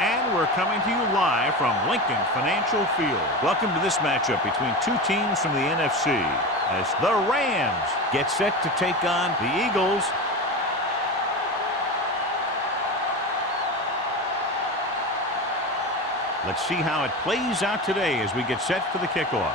And we're coming to you live from Lincoln Financial Field. Welcome to this matchup between two teams from the NFC as the Rams get set to take on the Eagles. Let's see how it plays out today as we get set for the kickoff.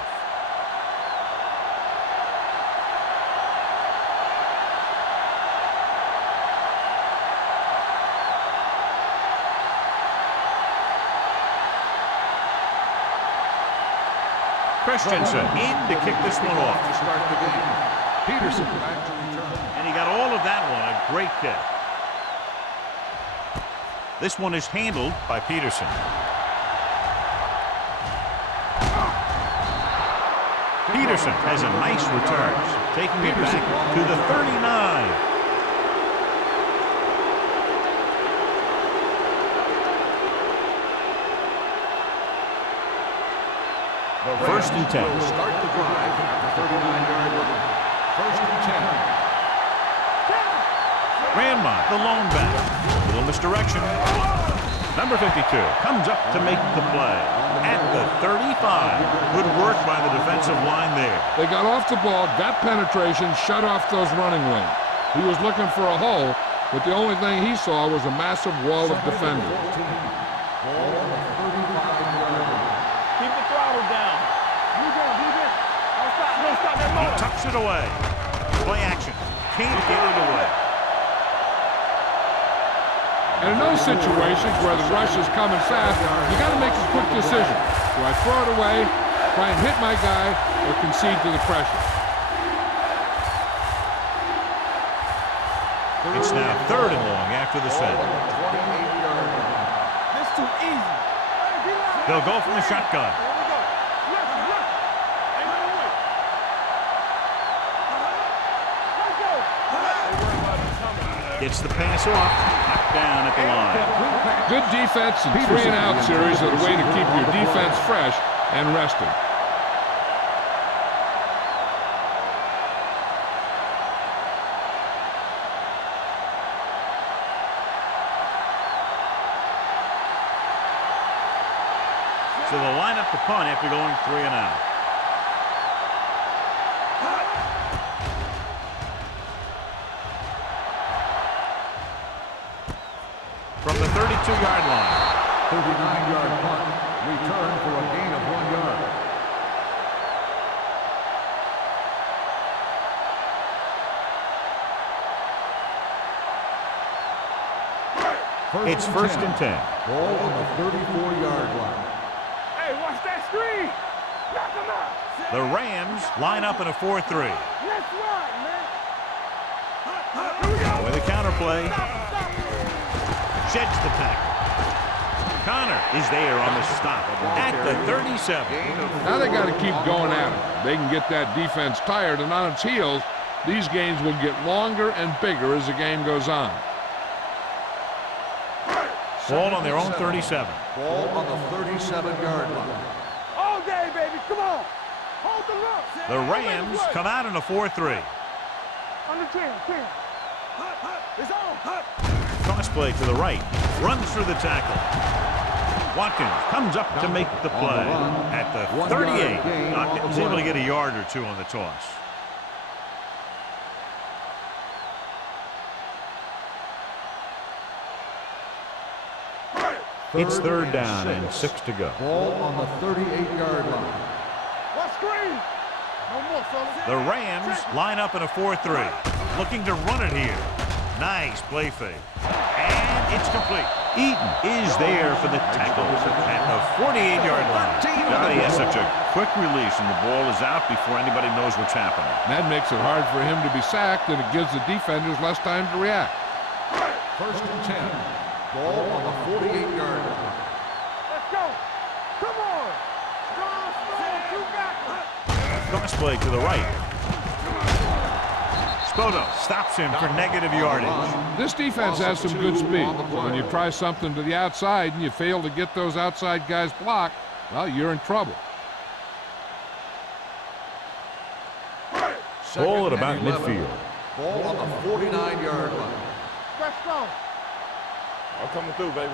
Christensen in to kick this one off. To start the game. Peterson back to return. And he got all of that one. A great kick. This one is handled by Peterson. Peterson has a nice return, taking it back to the 39. First and 10. Start the drive at the 39-yard line. First and 10. Grandma, the lone back. Little misdirection. Number 52 comes up to make the play at the 35. Good work by the defensive line there. They got off the ball, got penetration, shut off those running lanes. He was looking for a hole, but the only thing he saw was a massive wall of defenders. Ball on the 35-yard line. Keep the throttle down. You go. Don't stop that He motor. tucks it away. Play action. Can't get it away. And in those situations where the rush is coming fast, you got to make a quick decision. Do I throw it away, try and hit my guy, or concede to the pressure? It's now 3rd and long after the set. That's too easy. They'll go from the shotgun. Gets the pass off. Knocked down at the line. Good defense and 3-and-out series are the way to keep your defense fresh and rested. So they'll line up the punt after going 3-and-out. From the 32-yard line. 39-yard punt. Return for a gain of 1 yard. It's 1st and 10. Ball on the 34-yard line. Hey, watch that screen. Knock him out. The Rams line up in a 4-3. Let's run, man. Here we go. With a counterplay. Sheds the tackle. Connor is there on the stop at the 37. Now they got to keep going at it. They can get that defense tired and on its heels. These games will get longer and bigger as the game goes on. Ball on their own 37. Ball on the 37-yard line. All day, baby. Come on. Hold the look. The Rams come out in a 4-3. On the 10. It's on. Cross play to the right. Runs through the tackle. Watkins comes up to make the play at the 38. Watkins able to get a yard or two on the toss. It's 3rd down and 6 to go. Ball on the 38-yard line. What screen? No more, fellas. The Rams line up in a 4-3. Looking to run it here. Nice play fake. And it's complete. Eaton is there for the tackle at the 48-yard line. He has such a quick release and the ball is out before anybody knows what's happening. That makes it hard for him to be sacked, and it gives the defenders less time to react. 1st and 10. Ball on the 48-yard line. Let's go. Come on. Strong, two back. Cross play to the right. Spoto stops him for negative yardage. This defense has some good speed. When you try something to the outside and you fail to get those outside guys blocked, well, you're in trouble. Ball at about midfield. Ball on the 49-yard line. Let's go. I'm coming through, baby.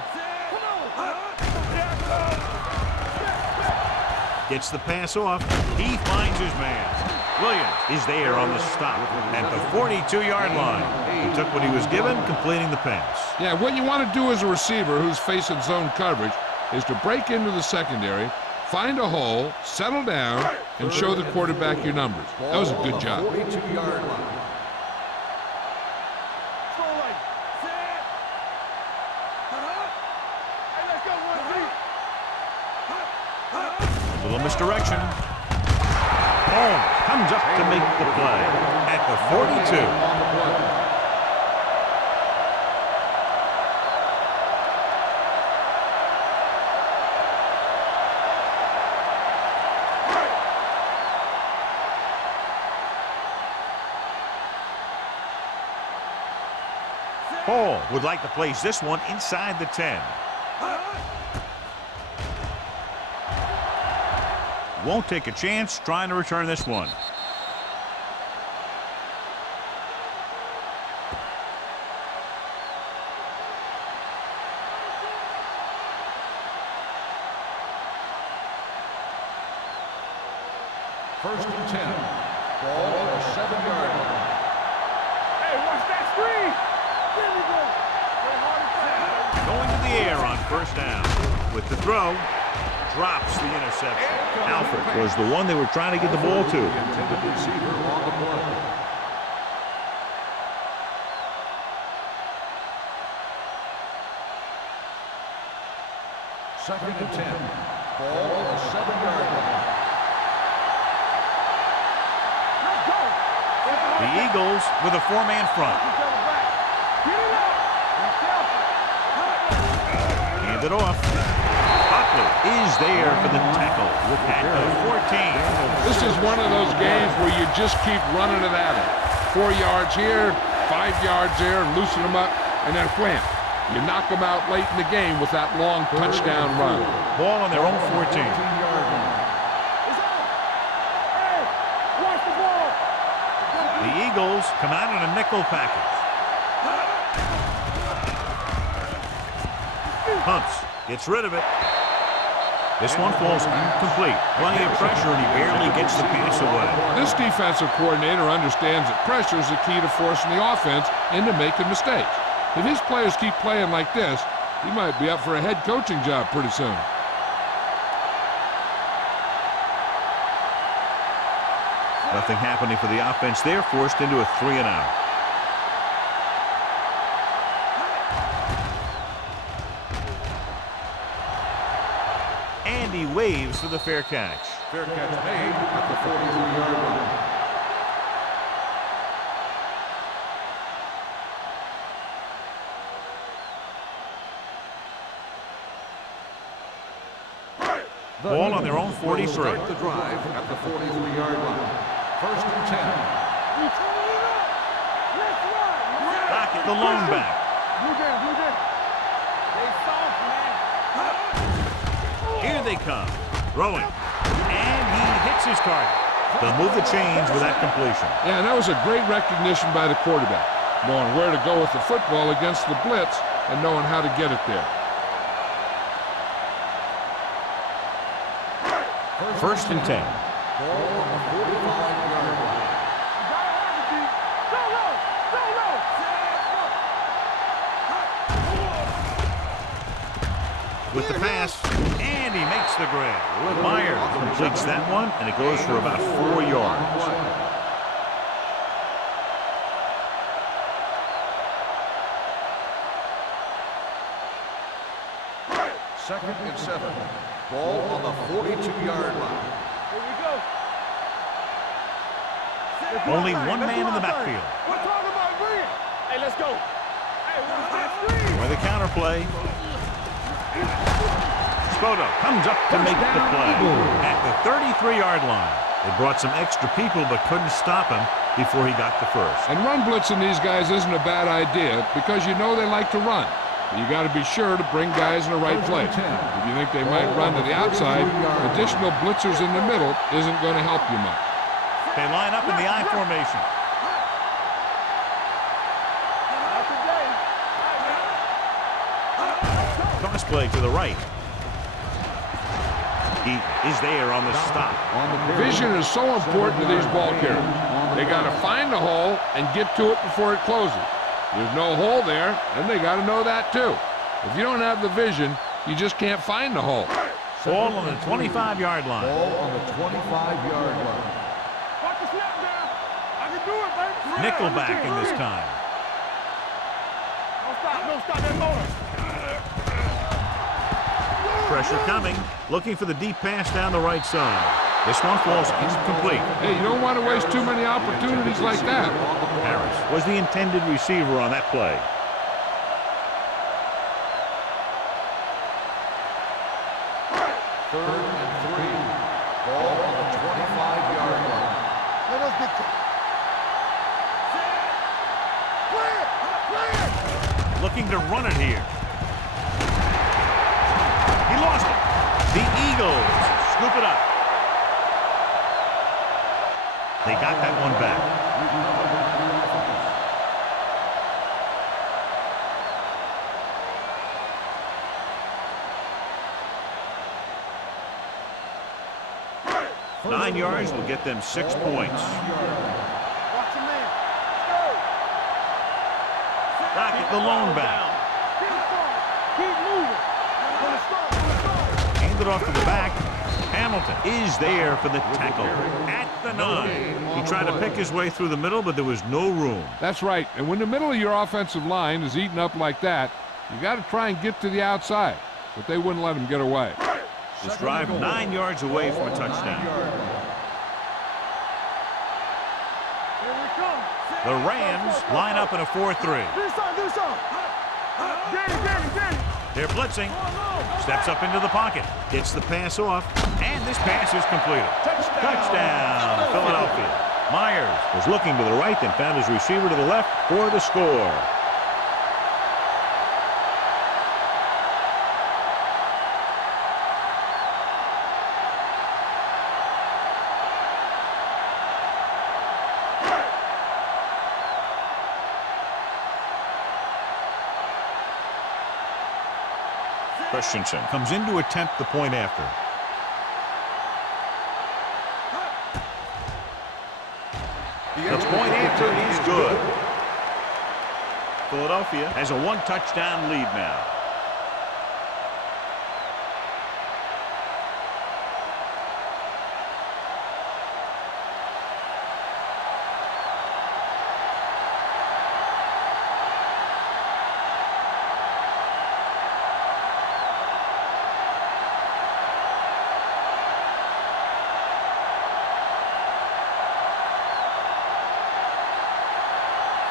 Gets the pass off. He finds his man. Williams is there on the stop at the 42-yard line. He took what he was given, completing the pass. Yeah, what you want to do as a receiver who's facing zone coverage is to break into the secondary, find a hole, settle down, and show the quarterback your numbers. That was a good job. 42-yard line. A little misdirection. Boom. Comes up to make the play at the 42. Hall would like to place this one inside the 10. Won't take a chance trying to return this one. First and 10. Ball on the 7-yard line. Hey, watch that screen. There we go. Going to the air on first down. With the throw, drops the interception. Alford was the one they were trying to get the ball to. Intended receiver on the play. Second and 10. Ball on the 7-yard line. The Eagles with a 4-man front. Hand it off. Buckley is there for the tackle at the 14. This is one of those games where you just keep running it at it. 4 yards here, 5 yards there, loosen them up, and then wham. You knock them out late in the game with that long touchdown run. Ball on their own 14. The Eagles come out in a nickel package. Hunts, gets rid of it. This one falls incomplete. Plenty of pressure, and he barely gets the pass away. This defensive coordinator understands that pressure is the key to forcing the offense into making mistakes. If his players keep playing like this, he might be up for a head coaching job pretty soon. Nothing happening for the offense there, forced into a 3-and-out. And he waves for the fair catch. Fair catch made at the 43-yard line. Ball on their own 43. Start the drive at the 43-yard line. First and 10. Lockett, the lone back. Here they come. Throwing. And he hits his target. They'll move the chains with that completion. Yeah, and that was a great recognition by the quarterback, knowing where to go with the football against the blitz and knowing how to get it there. First and 10. Ball on the 45-yard line. With the pass, and he makes the grab. Meyer completes that one, and it goes for about 4 yards. Second and 7. Ball on the 42-yard line. Here we go. Only one man in the backfield. We're talking about green. Hey, let's go. Hey, what's that screen? For the counterplay. Spoto comes up to make the play at the 33-yard line. They brought some extra people but couldn't stop him before he got the first. And run blitzing these guys isn't a bad idea because you know they like to run. But you got to be sure to bring guys in the right place. If you think they might run to the outside, additional blitzers in the middle isn't going to help you much. They line up in the I formation. Toss play to the right. He is there on the stop. Vision is so important to these ball carriers. They got to find the hole and get to it before it closes. There's no hole there, and they got to know that too. If you don't have the vision, you just can't find the hole. Ball on the 25-yard line. Ball on the 25-yard line. Watch the snap down. I can do it, baby. Nickelback in this time. Don't stop that motor. Pressure coming. Looking for the deep pass down the right side. This one falls incomplete. Hey, you don't want to waste too many opportunities like that. Harris was the intended receiver on that play. Third and 3. Ball on the 25-yard line. Let us get play it. Play it. Looking to run it here. He lost it. The Eagles scoop it up. They got that one back. Nine yards will get them 6 points. Watch your man. Rocket the lone back. Keep moving. Hand it off to the back. Hamilton is there for the tackle at the 9. He tried to pick his way through the middle, but there was no room. That's right. And when the middle of your offensive line is eaten up like that, you got to try and get to the outside. But they wouldn't let him get away. This drive 9 yards away from a touchdown. The Rams line up in a 4-3. Do something. Danny. They're blitzing. Steps up into the pocket. Gets the pass off. And this pass is completed. Touchdown, Philadelphia. Myers was looking to the right, then found his receiver to the left for the score. Christensen comes in to attempt the point after. The point after is good. Philadelphia has a 1-touchdown lead now.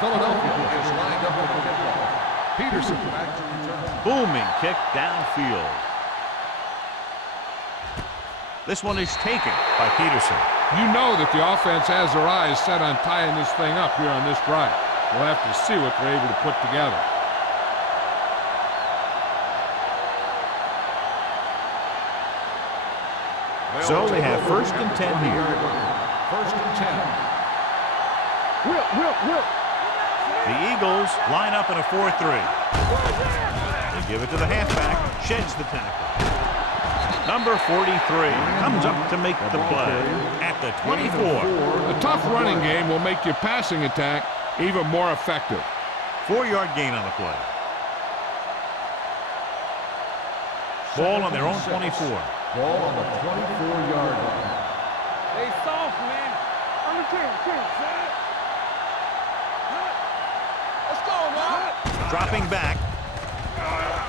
Philadelphia is lined up with the kickoff. Peterson back to return. Booming kick downfield. This one is taken by Peterson. You know that the offense has their eyes set on tying this thing up here on this drive. We'll have to see what they're able to put together. So they have 1st and 10 here. 1st and 10. Whip. The Eagles line up in a 4-3. They give it to the halfback. Sheds the tackle. Number 43 comes up to make the play at the 24. A tough running game will make your passing attack even more effective. 4-yard gain on the play. Ball on their own 24. Ball on the 24-yard line. They soft, man. Under 10. Let's go, man. Dropping back.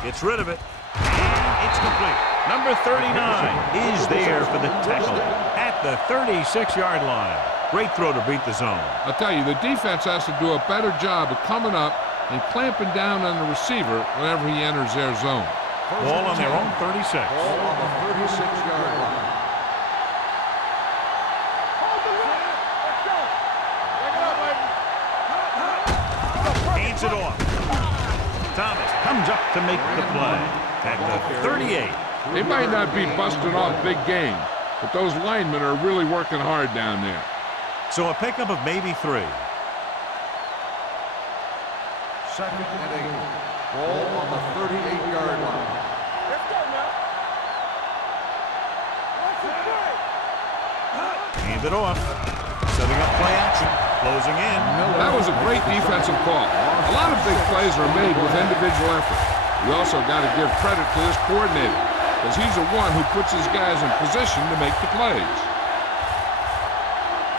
Gets rid of it. And it's complete. Number 39 is there for the tackle at the 36-yard line. Great throw to beat the zone. I'll tell you, the defense has to do a better job of coming up and clamping down on the receiver whenever he enters their zone. Ball on their own 36. Ball on the 36-yard line. Hands it off. Thomas comes up to make the play at the 38. They might not be busting off big game, but those linemen are really working hard down there. So a pickup of maybe 3. 2nd and 8. Ball on the 38-yard line. Let's go now. Let's play. Hand it off. Setting up play action. Closing in. That was a great defensive call. A lot of big plays are made with individual effort. You also got to give credit to this coordinator, because he's the one who puts his guys in position to make the plays.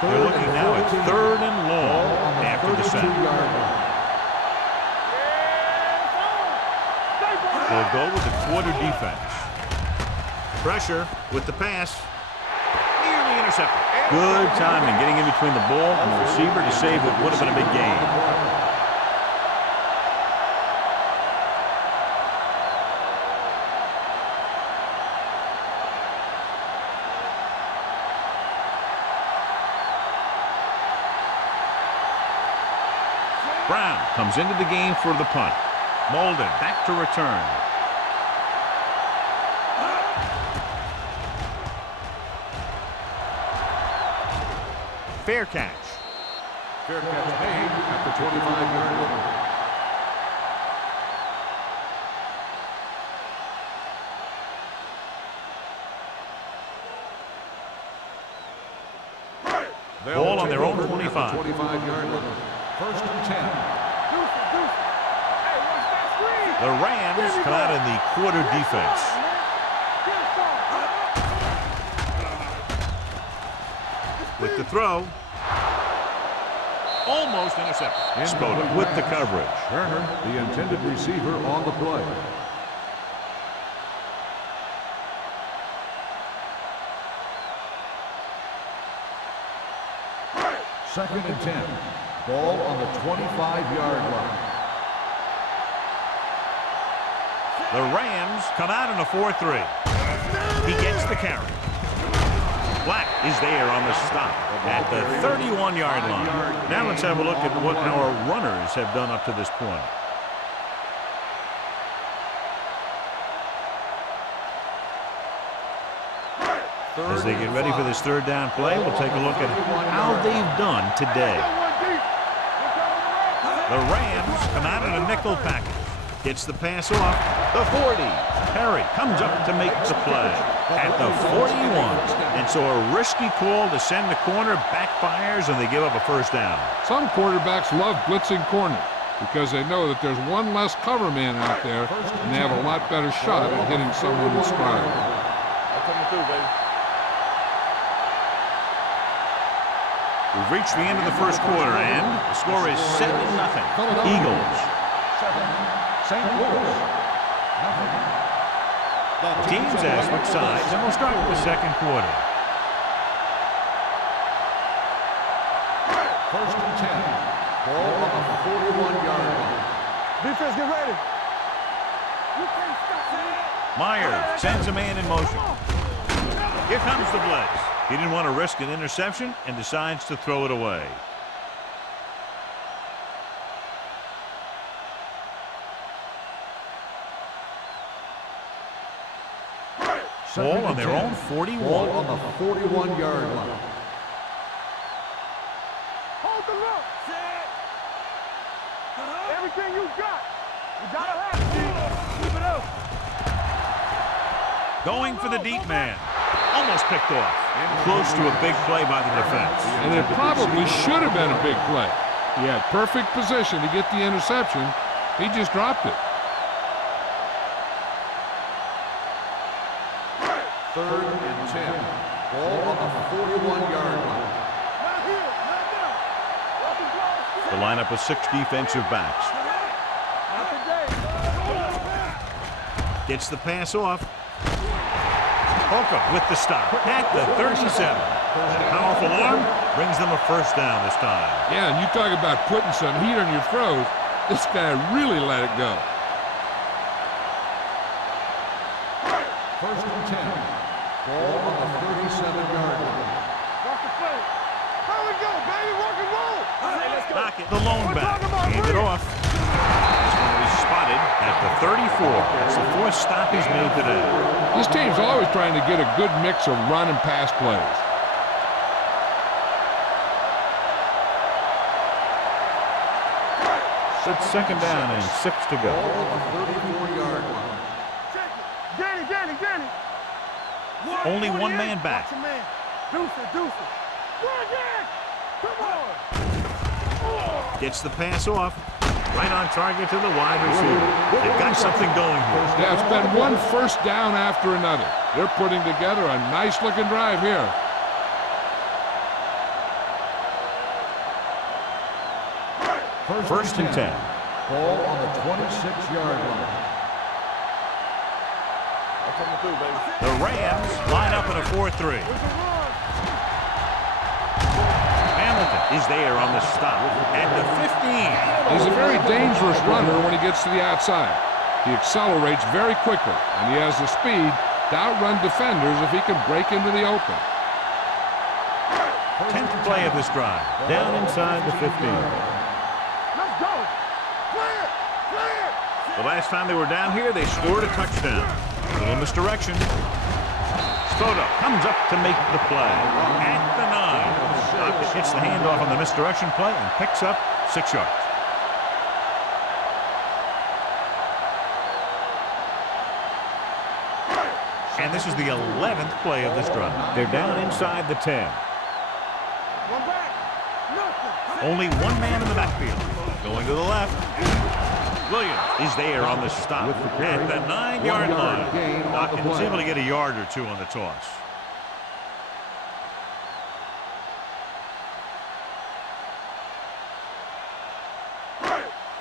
They're looking now at 3rd and long after the sack. They'll go with the quarter defense. Pressure with the pass. Nearly intercepted. Good timing getting in between the ball and the receiver to save what would have been a big gain. Brown comes into the game for the punt. Molden back to return. Fair catch. Fair catch made at the 25-yard line. Ball on their own 25. 25-yard line. 1st and 10. The Rams come out in the quarter defense. With the throw. Almost intercepted. Spoda with the coverage. Turner, the intended receiver on the play. Second and 10. Ball on the 25-yard line. The Rams come out in a 4-3. He gets the carry. Black is there on the stop at the 31-yard line. Now let's have a look at what our runners have done up to this point. As they get ready for this 3rd down play, we'll take a look at how they've done today. The Rams come out in a nickel package. Gets the pass off. The 40. Perry comes up to make the play at the 41. And so a risky call to send the corner backfires, and they give up a 1st down. Some quarterbacks love blitzing corners because they know that there's one less cover man out there, and they have a lot better shot at hitting someone in stride. We've reached the end of the 1st quarter, and the score is 7-0. Eagles. St. Louis. Teams have switched sides, and we'll start with the 2nd quarter. 1st and 10. Ball on the 41-yard line. Defense, get ready. Myers sends a man in motion. Here comes the blitz. He didn't want to risk an interception and decides to throw it away. Ball on their own 41. Ball on the 41-yard line. Hold the look. Everything you got. You gotta have it. Keep it up. Going for the deep man. Almost picked off. Close to a big play by the defense. And it probably should have been a big play. He had perfect position to get the interception. He just dropped it. 3rd and 10. Ball on the 41-yard line. Not here. Not now. The lineup with 6 defensive backs. Not today. Gets the pass off. Holcomb with the stop at the 37. That powerful arm brings them a 1st down this time. Yeah, and you talk about putting some heat on your throws. This guy really let it go. 1st and 10. Ball on the 37-yard line. Watch the play. How we go, baby? Rock and roll. Lockett, the lone back. Hand it off. This one is spotted at the 34. That's the 4th stop he's made today. This team's always trying to get a good mix of run and pass plays. It's 2nd down and 6 to go. Ball on the 34-yard line. Game Danny, Danny. Only one man back. Watch your man. Deuce it, deuce it. Run again. Come on. Gets the pass off. Right on target to the wide receiver. They've got something going here. Yeah, it's been one first down after another. They're putting together a nice-looking drive here. First and 10. Ball on the 26-yard line. The Rams line up in a 4-3. Hamilton is there on the stop at the 15. He's a very dangerous runner when he gets to the outside. He accelerates very quickly, and he has the speed to outrun defenders if he can break into the open. 10th play of this drive. Down inside the 15. Let's go. Clear. Clear. The last time they were down here, they scored a touchdown. A little misdirection. Spoto comes up to make the play at the 9. Stockton hits the handoff on the misdirection play and picks up 6 yards. And this is the 11th play of this drive. They're down inside the 10. One back. Nothing. Only one man in the backfield. Going to the left. Williams is there on the stop at the 9-yard line. Dawkins able to get a yard or two on the toss.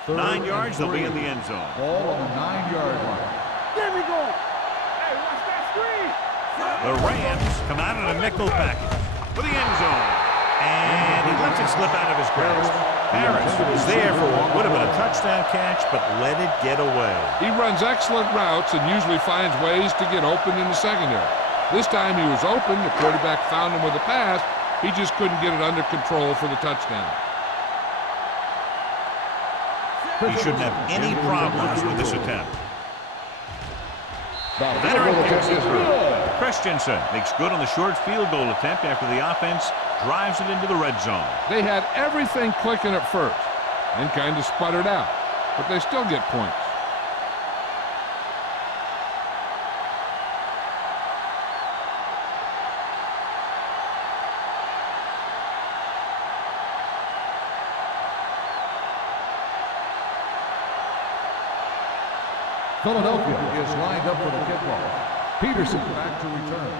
Third 9 yards, they'll be and in the 3. end zone. Ball on the 9-yard line. There we go. Hey, watch that screen. The Rams come out in a nickel package for the end zone. And he lets it slip out of his grasp. Harris was there for what would have been a touchdown catch, but let it get away. He runs excellent routes and usually finds ways to get open in the secondary. This time he was open. The quarterback found him with a pass. He just couldn't get it under control for the touchdown. He shouldn't have any problems with this attempt. Veteran kicks it through. Christensen makes good on the short field goal attempt after the offense drives it into the red zone. They had everything clicking at first and kind of sputtered out, but they still get points. Philadelphia is lined up for the kickoff. Peterson back to return.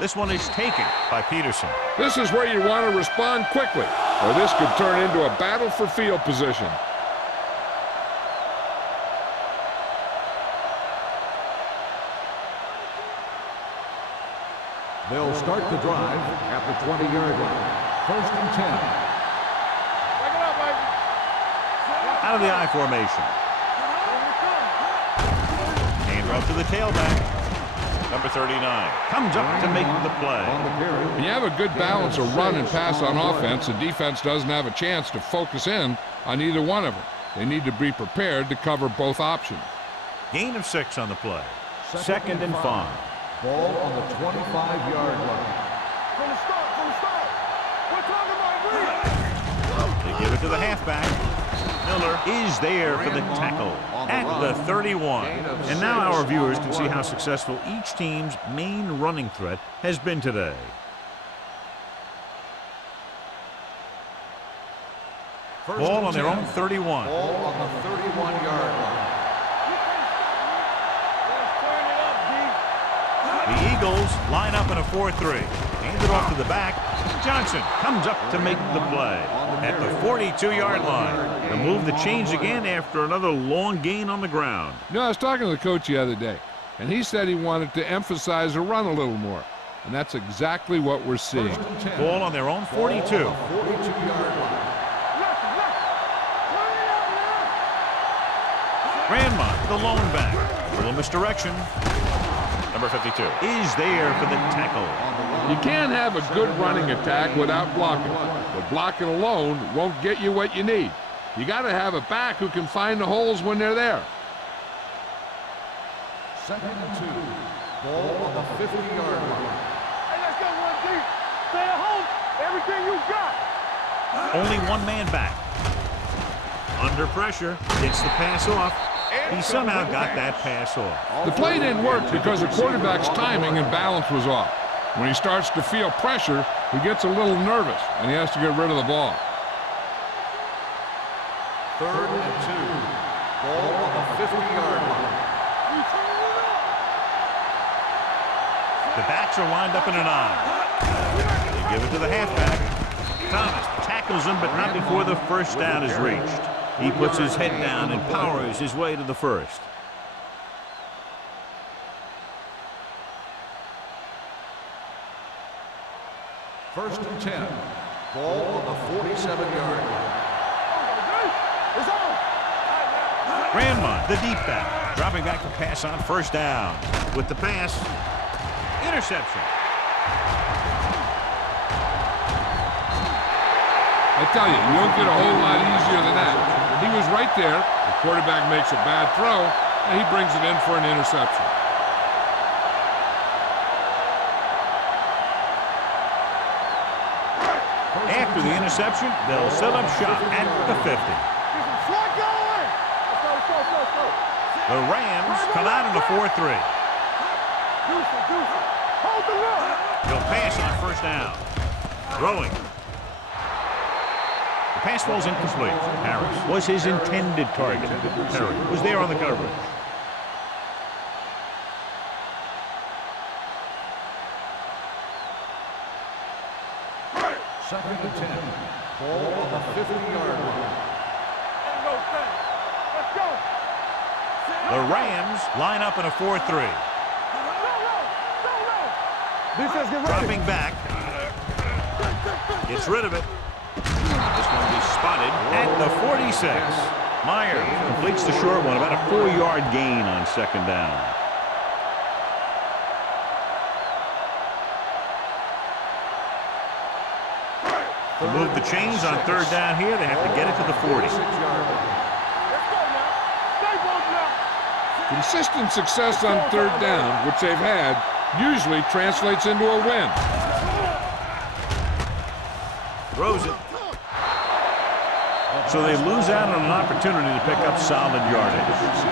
This one is taken by Peterson. This is where you want to respond quickly, or this could turn into a battle for field position. They'll start the drive at the 20-yard line. First and 10. Out of the I formation. Hand off to the tailback. Number 39 comes up to make the play. When you have a good balance of run and pass on offense, the defense doesn't have a chance to focus in on either one of them. They need to be prepared to cover both options. Gain of 6 on the play. Second and 5. Ball on the 25-yard line. From the start. We're talking about They give it to the halfback. Miller is there for the tackle at the 31. And now our viewers can see how successful each team's main running threat has been today. Ball on their own 31. Ball on the 31-yard line. The Eagles line up in a 4-3. Hands it off to the back. Johnson comes up to make the play at the 42-yard line. The move that changed again after another long gain on the ground. You know, I was talking to the coach the other day, and he said he wanted to emphasize the run a little more. And that's exactly what we're seeing. Ball on their own 42. 42-yard line. Grandma, the lone back. A little misdirection. Number 52 is there for the tackle. You can't have a good running attack without blocking. But blocking alone won't get you what you need. You got to have a back who can find the holes when they're there. Second and 2. Ball on the 50-yard line. Hey, let's go one deep. Stay at home. Everything you got. Only one man back. Under pressure, gets the pass off. He somehow got that pass off. The play didn't work because the quarterback's timing and balance was off. When he starts to feel pressure, he gets a little nervous, and he has to get rid of the ball. 3rd and 2. Ball on the 50-yard line. The backs are lined up in an I. They give it to the halfback. Thomas tackles him, but not before the first down is reached. He puts his head down and powers his way to the first. First and 10. Ball on the 47-yard line. Grandma, the deep back, dropping back to pass on first down. With the pass, interception. I tell you, you don't get a whole lot easier than that. He was right there. The quarterback makes a bad throw, and he brings it in for an interception. After the interception, they'll set up shop at the 50. The Rams come out in a 4-3. He'll pass on first down. Throwing. The pass falls incomplete. Harris was his intended target. Perry was there on the coverage. Second and 10. Ball on the 50-yard line. The Rams line up in a 4-3. Dropping back. Gets rid of it. This one will be spotted at the 46. Myers completes the short one, about a 4-yard gain on second down. To move the chains on third down here, they have to get it to the 40. Consistent success on third down, which they've had, usually translates into a win. Throws it. So they lose out on an opportunity to pick up solid yardage.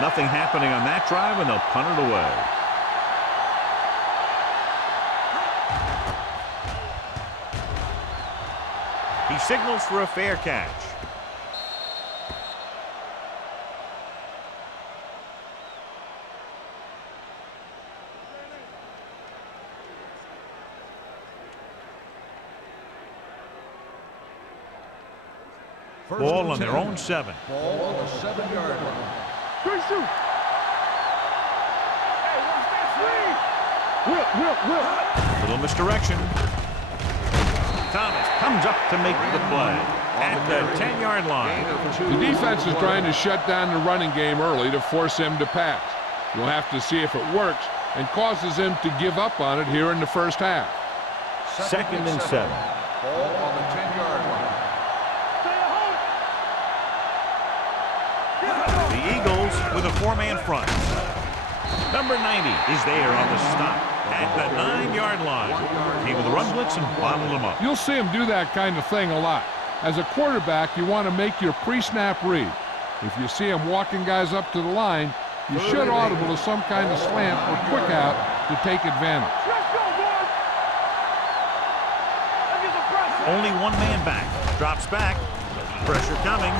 Nothing happening on that drive, and they'll punt it away. He signals for a fair catch. Ball on their own 7. Ball on the 7-yard line. Little misdirection. Thomas comes up to make the play at the 10-yard line. The defense is trying to shut down the running game early to force him to pass. You'll have to see if it works and causes him to give up on it here in the first half. Second and 7. Ball on the 10-yard line. The Eagles with a 4-man front. Number 90 is there on the stop at the 9-yard line. Came with a run blitz and bottled him up. You'll see him do that kind of thing a lot. As a quarterback, you want to make your pre-snap read. If you see him walking guys up to the line, you should audible to some kind of slant or quick out to take advantage. Only one man back. Drops back. Pressure coming.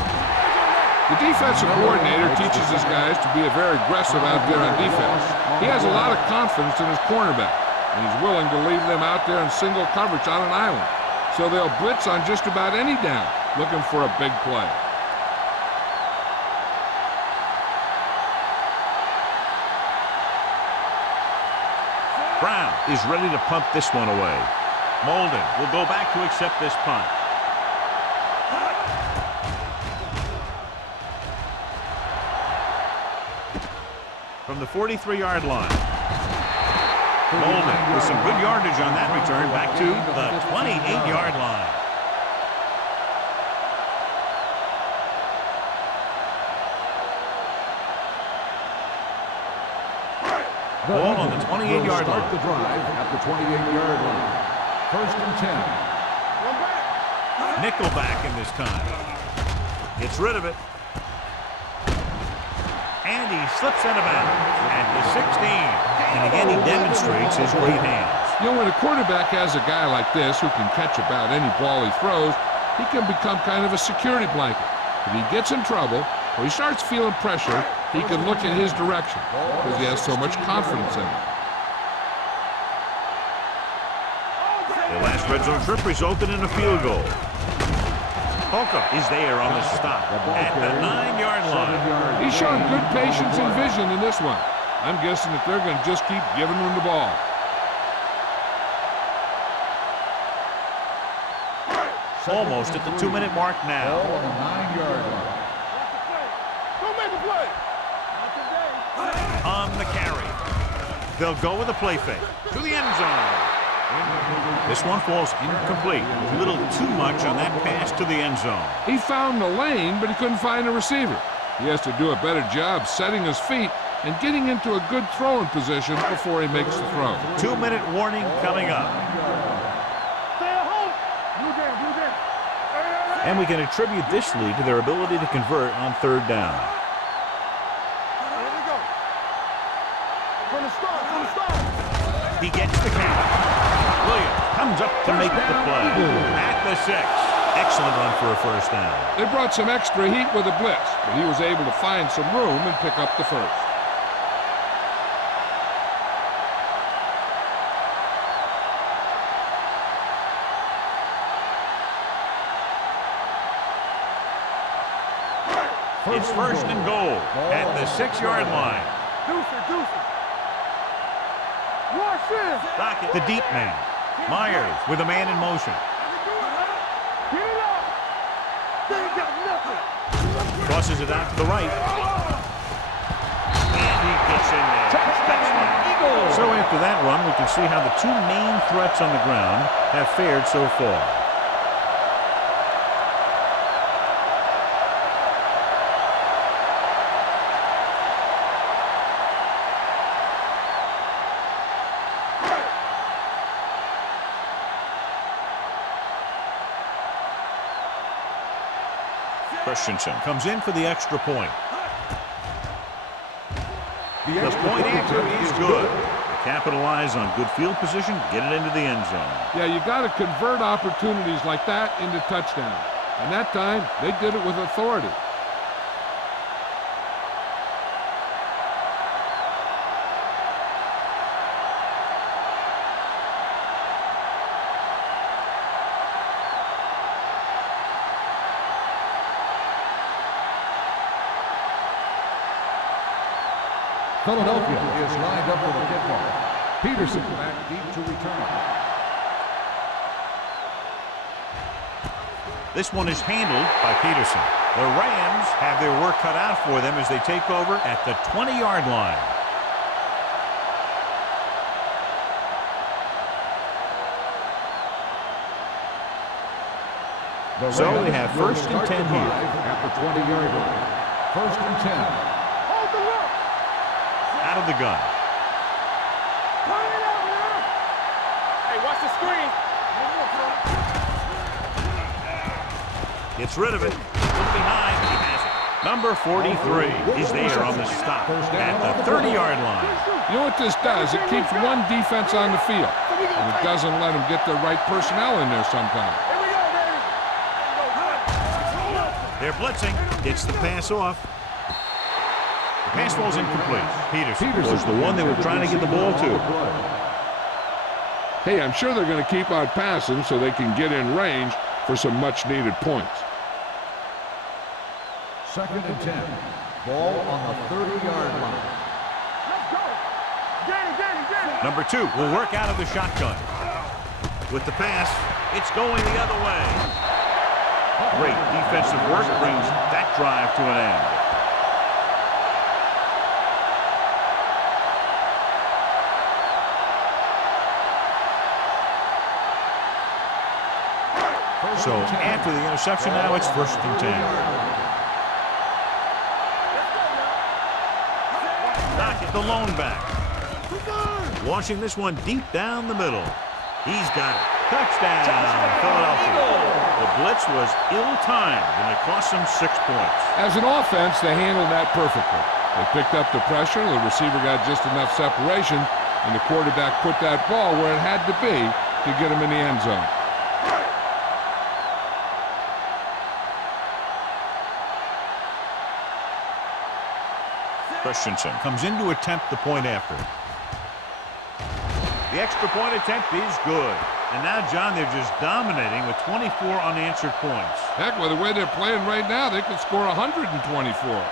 The defensive coordinator teaches his guys to be very aggressive out there on defense. He has a lot of confidence in his cornerback, and he's willing to leave them out there in single coverage on an island. So they'll blitz on just about any down, looking for a big play. Brown is ready to punt this one away. Molden will go back to accept this punt. From the 43-yard line. Molden with some good yardage on that return back to the 28-yard line. Ball on the 28-yard Start line. the drive at the 28-yard line. First and 10. Nickelback in this time. Gets rid of it. And he slips out of bounds at the 16. And again, he demonstrates his great hands. You know, when a quarterback has a guy like this who can catch about any ball he throws, he can become kind of a security blanket. If he gets in trouble or he starts feeling pressure, he can look in his direction because he has so much confidence in him. The last red zone trip resulted in a field goal. Holcomb is there on the stop at the 9-yard line. He's showing good patience and vision in this one. I'm guessing that they're going to just keep giving him the ball. Almost at the 2-minute mark now. Ball on the 9-yard line. Don't make a play. On the carry. They'll go with a play fake to the end zone. This one falls incomplete. A little too much on that pass to the end zone. He found the lane, but he couldn't find a receiver. He has to do a better job setting his feet and getting into a good throwing position before he makes the throw. 2-minute warning coming up. Stay at home. Blue game, blue game. And we can attribute this lead to their ability to convert on third down. Here we go. From the start, from the start. He gets the catch. Williams comes up to make the play at the 6. Excellent run for a first down. They brought some extra heat with a blitz, but he was able to find some room and pick up the first. It's first and goal at the 6-yard line. Deuce. Wash in. Lockett, the deep man. Myers with a man in motion. Get it up. They ain't got nothing. Crosses it out to the right. And he gets in there. Touchdown. So after that run, we can see how the two main threats on the ground have fared so far. Christensen comes in for the extra point. The point after is good. Capitalize on good field position, get it into the end zone. Yeah, you got to convert opportunities like that into touchdowns. And that time, they did it with authority. Philadelphia is lined up for the kickoff. Peterson back deep to return. This one is handled by Peterson. The Rams have their work cut out for them as they take over at the 20-yard line. So they have first and 10 here. At the 20-yard line. First and 10. Hold the look. Out of the gun. Turn it out, man. Hey, watch the screen. Gets rid of it. Look behind. He has it. Number 43 is there on the stop at the 30-yard line. You know what this does? It keeps one defense on the field, and it doesn't let them get the right personnel in there sometimes. Here we go, baby. They're blitzing. Gets the pass off. The pass ball's incomplete. Peterson was the one they were trying to get the ball to. Hey, I'm sure they're going to keep out passing so they can get in range for some much-needed points. Second and 10. Ball on the 30-yard line. Let's go. Get it. Number 2 will work out of the shotgun. With the pass, it's going the other way. Great defensive work brings that drive to an end. So after the interception, now it's first and 10. Lockett, the lone back. Launching this one deep down the middle. He's got it. Touchdown, Philadelphia. The blitz was ill-timed, and it cost them 6 points. As an offense, they handled that perfectly. They picked up the pressure, the receiver got just enough separation, and the quarterback put that ball where it had to be to get him in the end zone. Christensen comes in to attempt the point after. The extra point attempt is good. And now, John, they're just dominating with 24 unanswered points. Heck, with the way they're playing right now, they could score 124.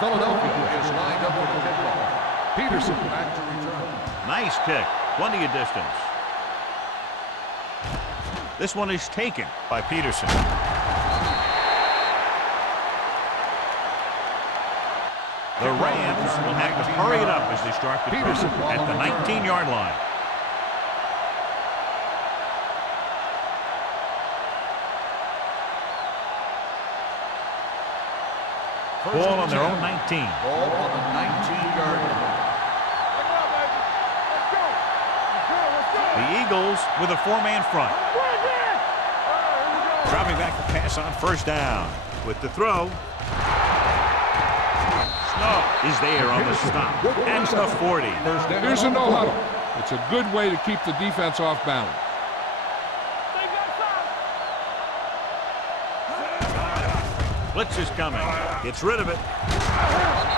Philadelphia is lined up for the kickoff. Peterson back to return. Nice kick. Plenty of distance. This one is taken by Peterson. The Rams will have to hurry it up as they start the Peterson at the 19-yard line. Ball on their own 19. Ball on the 19-yard line. The Eagles with a 4-man front. Dropping back to pass on first down. With the throw. Snow is there on the stop. And the 40. Here's a no-huddle. It's a good way to keep the defense off balance. Blitz is coming. Gets rid of it.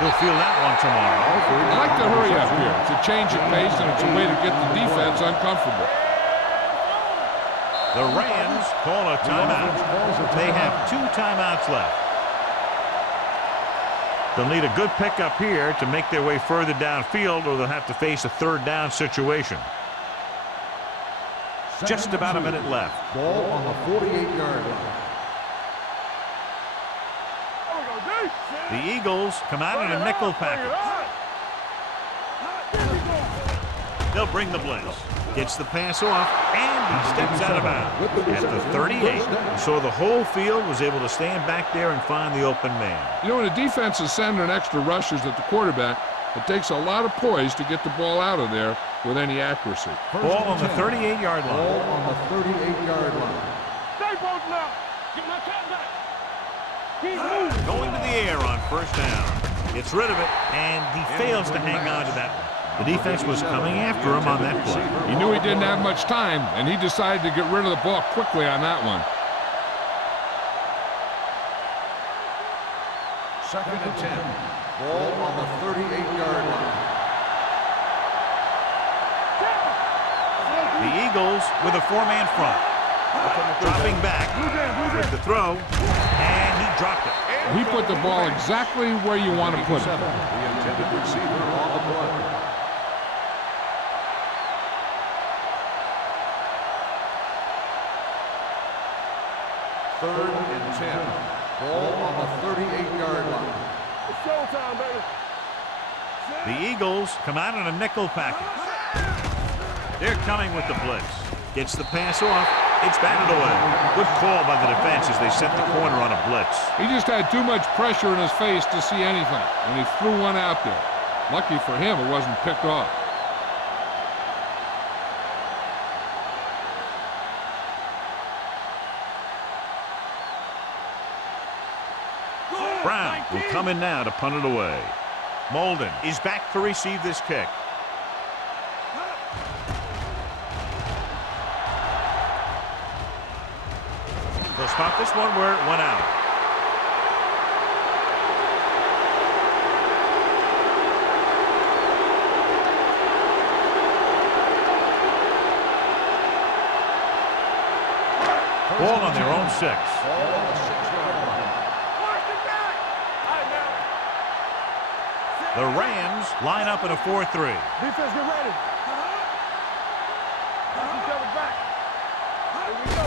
He'll feel that one tomorrow. I like to hurry up here. It's a change of pace, and it's a way to get the defense uncomfortable. The Rams call a timeout. They have 2 timeouts left. They'll need a good pickup here to make their way further downfield, or they'll have to face a third down situation. Just about a minute left. Ball on the 48-yard line. The Eagles come out in a nickel package. They'll bring the blitz. Gets the pass off, and he steps out of bounds at the 38. So the whole field was able to stand back there and find the open man. You know, when a defense is sending extra rushers at the quarterback, it takes a lot of poise to get the ball out of there with any accuracy. Ball on the 38-yard line. Ball on the 38-yard line. Stay both now. Get my cat back. Keep moving. Going to the air on first down. Gets rid of it, and he fails to hang on to that one. The defense was coming after him on that play. He knew he didn't have much time, and he decided to get rid of the ball quickly on that one. 2nd and 10. Ball on the 38-yard line. The Eagles with a 4-man front. Dropping back with the throw, and he dropped it. He put the ball exactly where you want to put it. The intended receiver on the play. Third and 10. Ball on the 38-yard line. It's showtime, baby. The Eagles come out in a nickel package. They're coming with the blitz. Gets the pass off. It's batted away. Good call by the defense as they set the corner on a blitz. He just had too much pressure in his face to see anything, and he threw one out there. Lucky for him, it wasn't picked off. Brown will come in now to punt it away. Molden is back to receive this kick. They'll spot this one where it went out. Ball on their own 6. Ball on the 6-yard line. The Rams line up in a 4-3. Defense, get ready. Each other back. Here we go.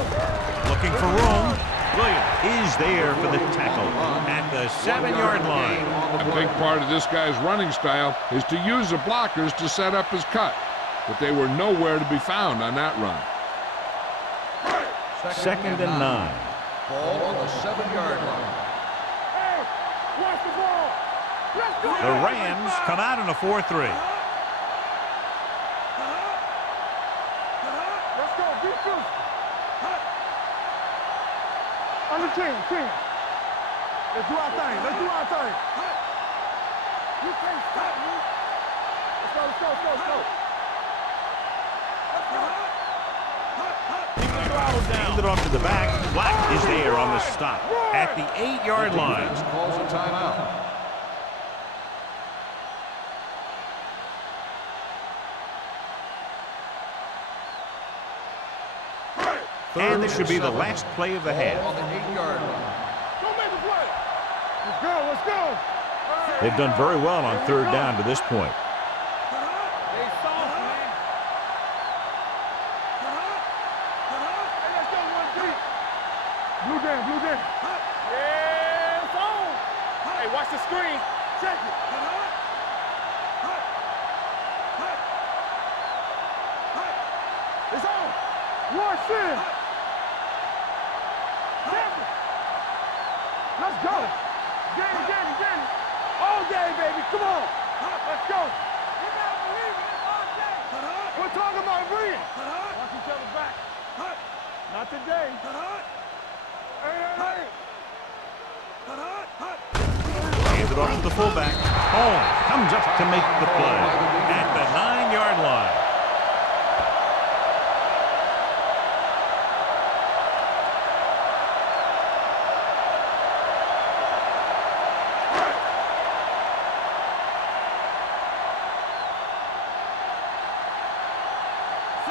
Looking for room. Williams is there for the tackle at the 7-yard line. A big part of this guy's running style is to use the blockers to set up his cut, but they were nowhere to be found on that run. Second and 9. Ball on the 7-yard line. Hey, watch the ball. Let's go. The Rams come out in a 4-3. Let's go. Beat you. Under 10. Let's do our thing. You can't stop me. Let's go. Handed off to the back. Black is there on the stop at the 8-yard line. Calls a timeout. And this should be the last play of the half. On the 8-yard line. Don't make a play. Let's go. They've done very well on 3rd down to this point. They soft, man. Hey, let's go, 1 deep. Blue down. Yeah, it's on. Hey, watch the screen. Check it. It's on. Watch it. Check it. Let's go. Get it. All day, baby. Come on. Let's go. You gotta believe it. It's all day. We're talking about bringing. Watch each other back. Not today. Hey. Handed off to the fullback. Holmes comes up to make the play at the 9-yard line.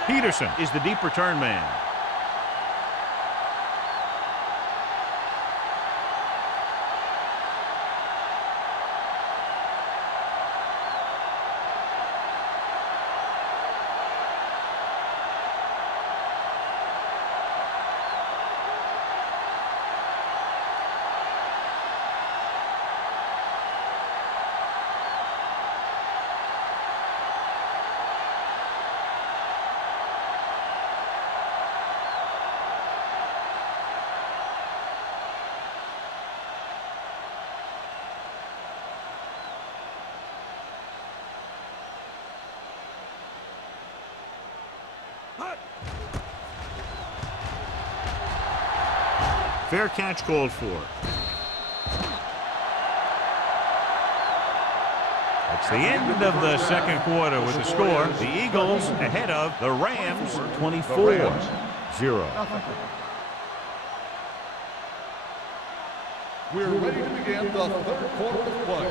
Peterson is the deep return man. Fair catch called for. It's the end of the second quarter with the score. The Eagles ahead of the Rams 24-0. We're ready to begin the 3rd quarter of play.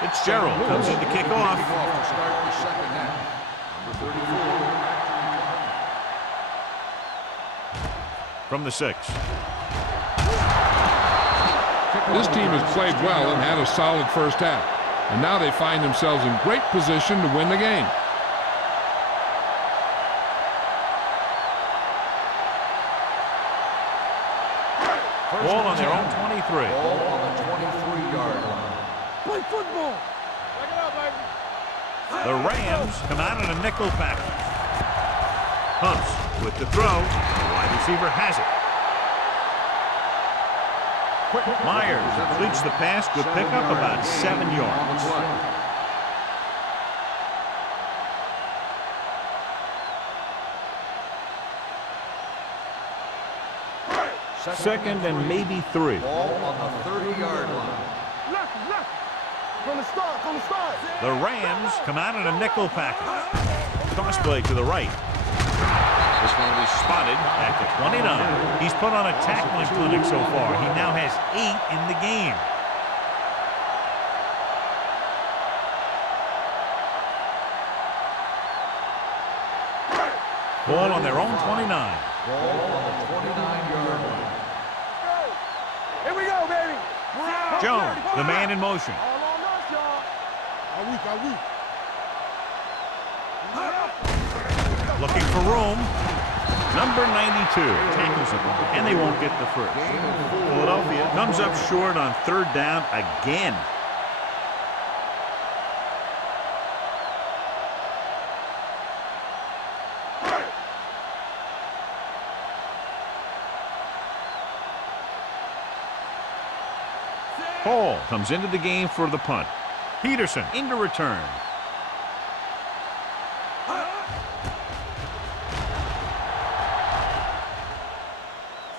Fitzgerald comes in to kick off. To start the second half. Number 34. From the 6. This team has played well and had a solid first half, and now they find themselves in great position to win the game. Ball on their own 23. Ball on the 23-yard line. Play football. Check it out, baby. The Rams come out in a nickel package. Pumps with the throw. The wide receiver has it. Myers completes the pass. Good pickup, about 7 yards. Second and maybe 3. Ball on the 30-yard line. Left. From the start. The Rams come out in a nickel package. Cross play to the right. This one will be spotted at the 29. He's put on a tackling clinic so far. He now has 8 in the game. Ball on their own 29. Ball on the 29-yard line. Here we go, baby. Jones, the man in motion. All on us, y'all. Are weak. Looking for room. Number 92 tackles him, and they won't get the first. Philadelphia comes up short on third down again. Hall comes into the game for the punt. Peterson into return.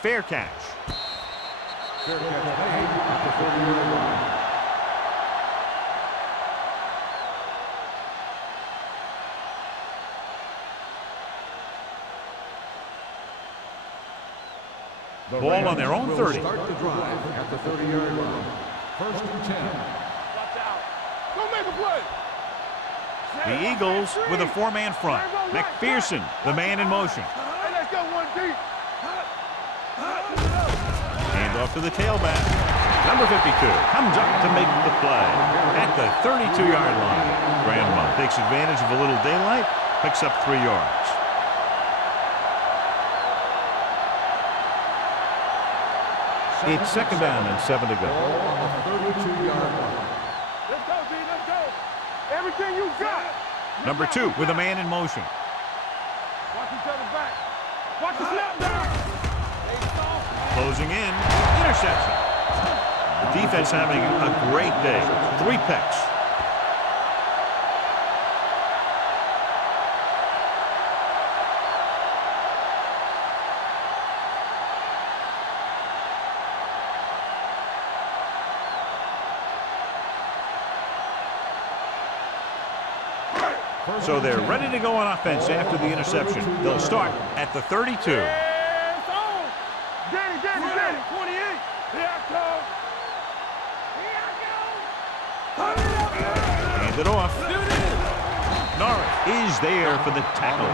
Fair catch. Fair catch made at the 40-yard line. Ball on their own 30. Start the drive at the 30-yard line. First and 10. Watch out. Don't make a play. The Eagles with a four-man front. McPherson, the man in motion. Hey, let's go one deep. Hand off to the tailback. Number 52 comes up to make the play at the 32-yard line. Grandma takes advantage of a little daylight, picks up 3 yards. It's second down and 7 to go. Ball on the 32-yard line. Let's go, D. Let's go. Everything you got. Number 2 with a man in motion. Watch each other back. Watch the snap down. Closing in. Interception. The defense having a great day. 3 picks. So they're ready to go on offense after the interception. They'll start at the 32. It's on. Danny. 28. Here I come. Hand it off. Norris is there for the tackle.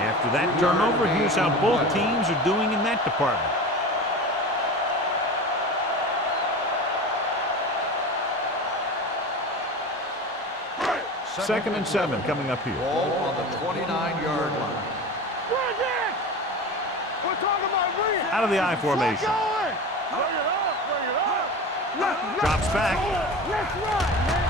After that turnover, here's how both teams are doing in that department. Second and 7 coming up here. Ball on the 29-yard line. We're talking about bringing. Out of the I formation. Bring it up. Drops back. Let's run, man.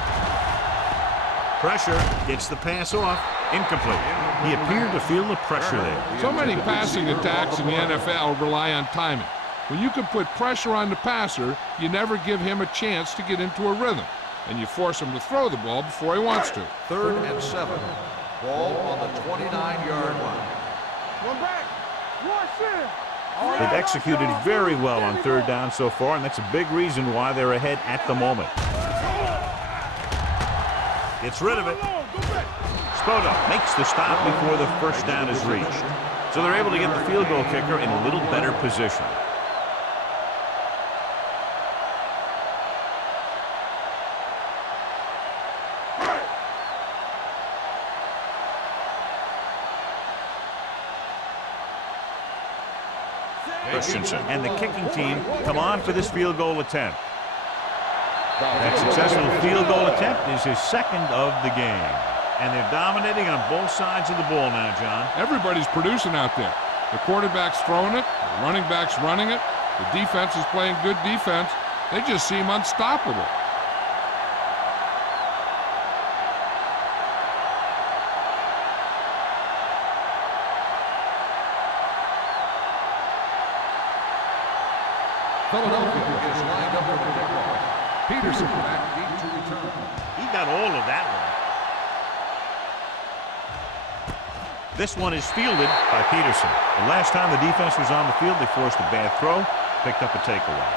Pressure, gets the pass off. Incomplete. He appeared to feel the pressure there. So many passing attacks in the NFL rely on timing. When you can put pressure on the passer, you never give him a chance to get into a rhythm, and you force him to throw the ball before he wants to. Third and 7. Ball on the 29-yard line. One back. One center. They've executed very well on third down so far, and that's a big reason why they're ahead at the moment. Gets rid of it. Spoto makes the stop before the first down is reached. So they're able to get the field goal kicker in a little better position. Christensen and the kicking team come on for this field goal attempt. That successful field goal attempt is his second of the game. And they're dominating on both sides of the ball now, John. Everybody's producing out there. The quarterback's throwing it, the running back's running it, the defense is playing good defense. They just seem unstoppable. Philadelphia is lined up for the kickoff. Peterson back deep to return. He got all of that one. This one is fielded by Peterson. The last time the defense was on the field, they forced a bad throw, picked up a takeaway.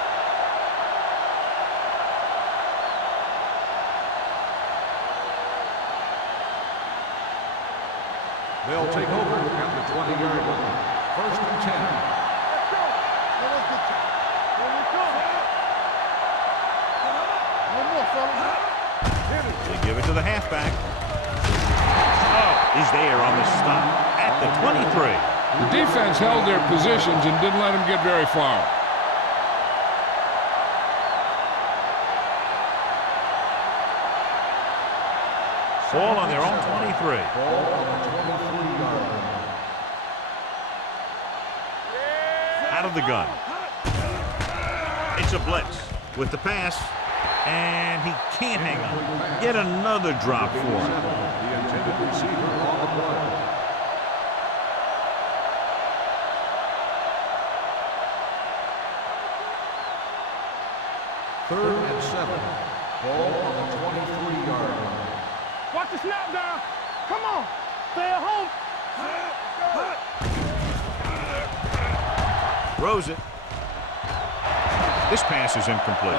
They'll take over at the 20-yard line. First and 10. Let's go. Let's get you. Here we come. One more, fellas. Hit it. They give it to the halfback. Oh, he's there on the stop at the 23. The defense held their positions and didn't let them get very far. 43. Ball on the 23-yard line. Out of the gun. It's a blitz with the pass, and he can't hang on. Yet another drop for him. The intended receiver on the play. Third and 7. Ball on the 23-yard line. Watch the snap down. Come on. Stay at home. Throws it. This pass is incomplete.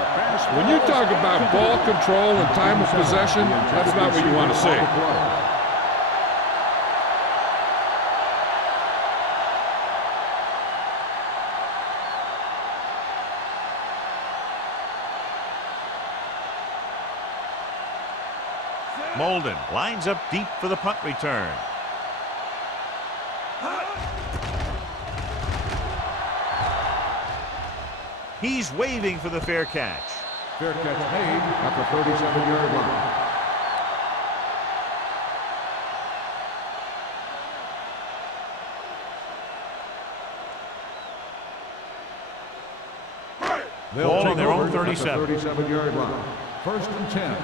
When you talk about ball control and time of possession, that's not what you want to see. Molden lines up deep for the punt return. He's waving for the fair catch. Fair catch made at the 37-yard line. Ball on their own 37. 37-yard line. First and 10.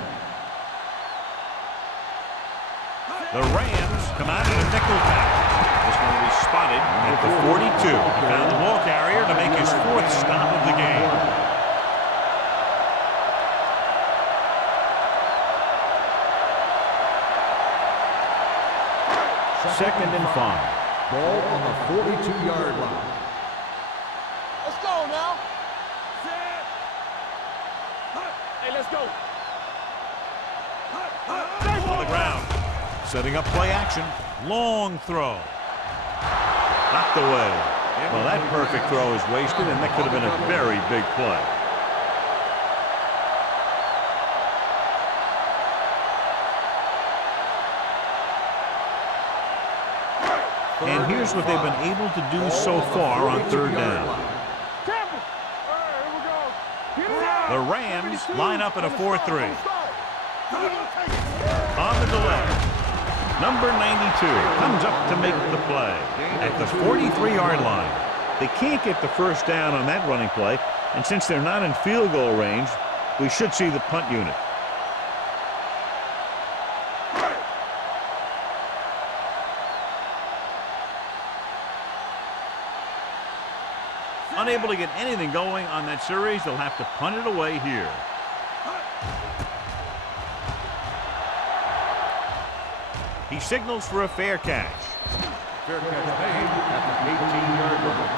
The Rams come out in a nickel pack. This one will be spotted at the 42. He found the ball carrier to make his 4th stop of the game. Second and 5. Ball on the 42-yard line. Let's go now. Hey, let's go. On the ground. Setting up play action. Long throw. Knocked away. Well, that perfect throw is wasted, and that could have been a very big play. And here's what they've been able to do so far on third down. The Rams line up in a 4-3. On the delay. Number 92 comes up to make the play at the 43-yard line. They can't get the first down on that running play, and since they're not in field goal range, we should see the punt unit. Unable to get anything going on that series, they'll have to punt it away here. He signals for a fair catch. Fair catch made at the 18-yard line.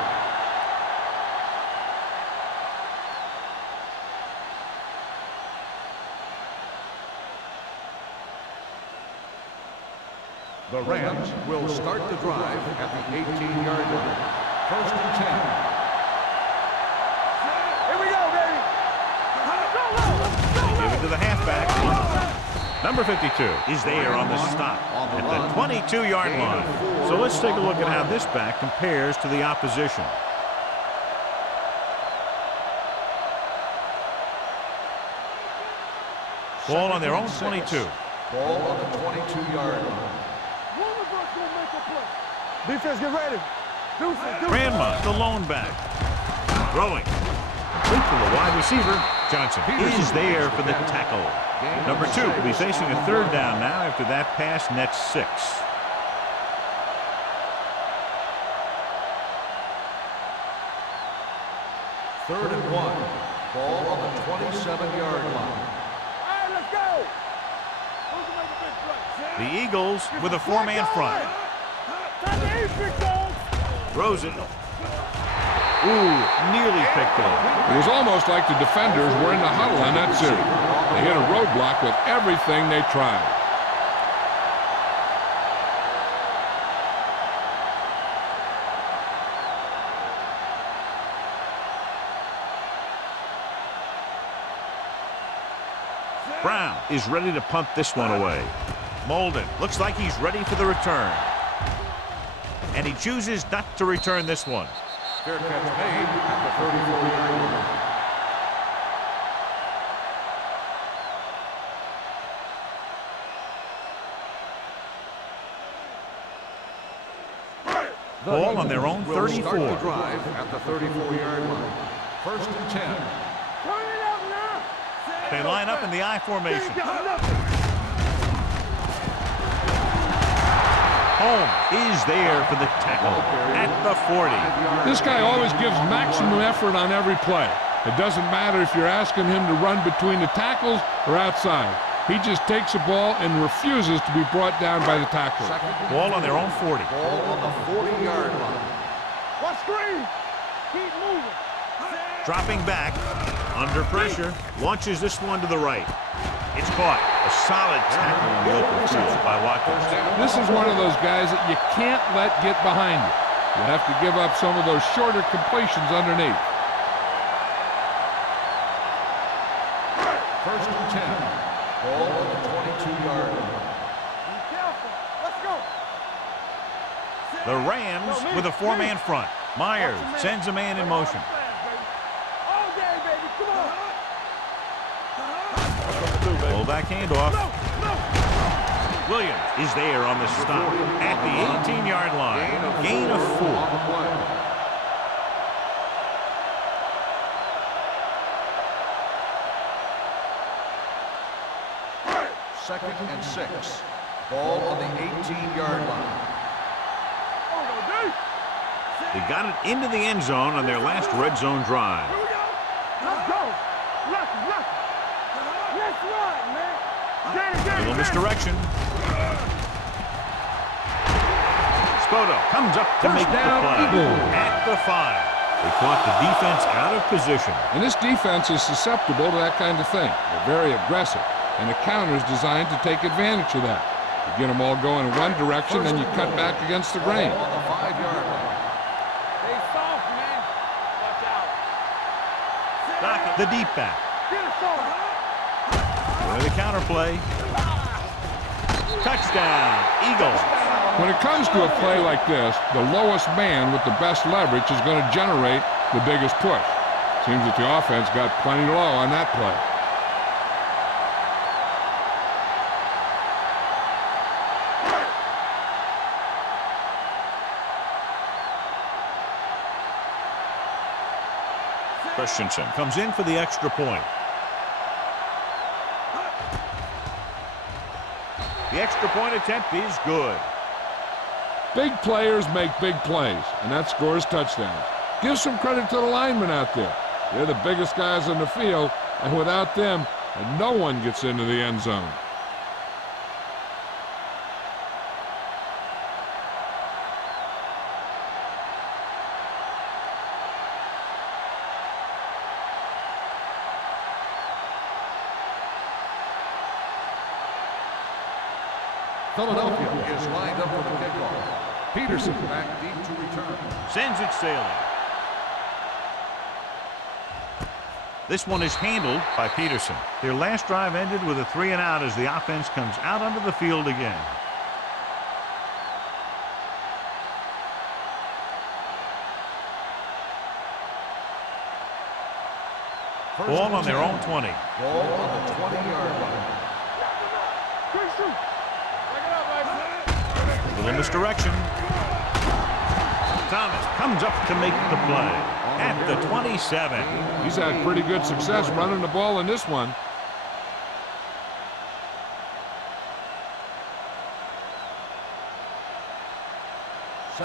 The Rams will start the drive at the 18-yard line. First and 10. Here we go, baby. Go, Give it to the halfback. Number 52 is there on the stop at the 22-yard line. So let's take a look at how this back compares to the opposition. Ball on their own 22. Ball on the 22-yard line. One of us gonna make a play. Defense, get ready. Grandma, the lone back. Throwing. Complete to the wide receiver. Johnson is there for the tackle. Number 2 will be facing a third down now after that pass nets 6. Third and 1. Ball on the 27-yard line. All right, let's go. Who's gonna make a big play? The Eagles with a 4-man front. Throws it. Ooh, nearly picked off. It was almost like the defenders were in the huddle on that series. They hit a roadblock with everything they tried. Brown is ready to punt this one away. Molden looks like he's ready for the return. And he chooses not to return this one. Fair catch made at the 34-yard line. Ball on their own will 34. start the drive at the 34-yard line. First and 10. Turn it up now. They line up in the I formation. Holmes is there for the tackle at the 40. This guy always gives maximum effort on every play. It doesn't matter if you're asking him to run between the tackles or outside. He just takes the ball and refuses to be brought down by the tackler. Ball on their own 40. Ball on the 40-yard line. Watch screen. Keep moving. Dropping back, under pressure, launches this one to the right. It's caught. A solid tackle in the open field by Watkins. This is one of those guys that you can't let get behind you. You have to give up some of those shorter completions underneath. First and 10. Ball on the 22-yard line. Be careful. Let's go. The Rams with a four-man front. Myers sends a man in motion. All day, baby. Come on. Fullback handoff. Williams is there on the stop at the 18-yard line. Gain of 4. Second and 6. Ball on the 18-yard line. They got it into the end zone on their last red zone drive. Let's go. Let's run, man. Little misdirection. Spoto comes up to make the play at the 5. They caught the defense out of position. And this defense is susceptible to that kind of thing. They're very aggressive, and the counter is designed to take advantage of that. You get them all going in one direction, then you cut back against the grain. On the 5-yard line. Stay soft, man. Watch out. Dockett, the deep back. Get it soft. The counter play. Touchdown, Eagles. When it comes to a play like this, the lowest man with the best leverage is going to generate the biggest push. Seems that the offense got plenty low on that play. Christensen comes in for the extra point. The extra point attempt is good. Big players make big plays, and that scores touchdowns. Give some credit to the linemen out there. They're the biggest guys on the field, and without them, no one gets into the end zone. Philadelphia is lined up for the kickoff. Peterson back deep to return. Sends it sailing. This one is handled by Peterson. Their last drive ended with a 3-and-out as the offense comes out onto the field again. Ball on their own 20. Ball on the 20-yard line. Little misdirection. Thomas comes up to make the play at the 27. He's had pretty good success running the ball in this one.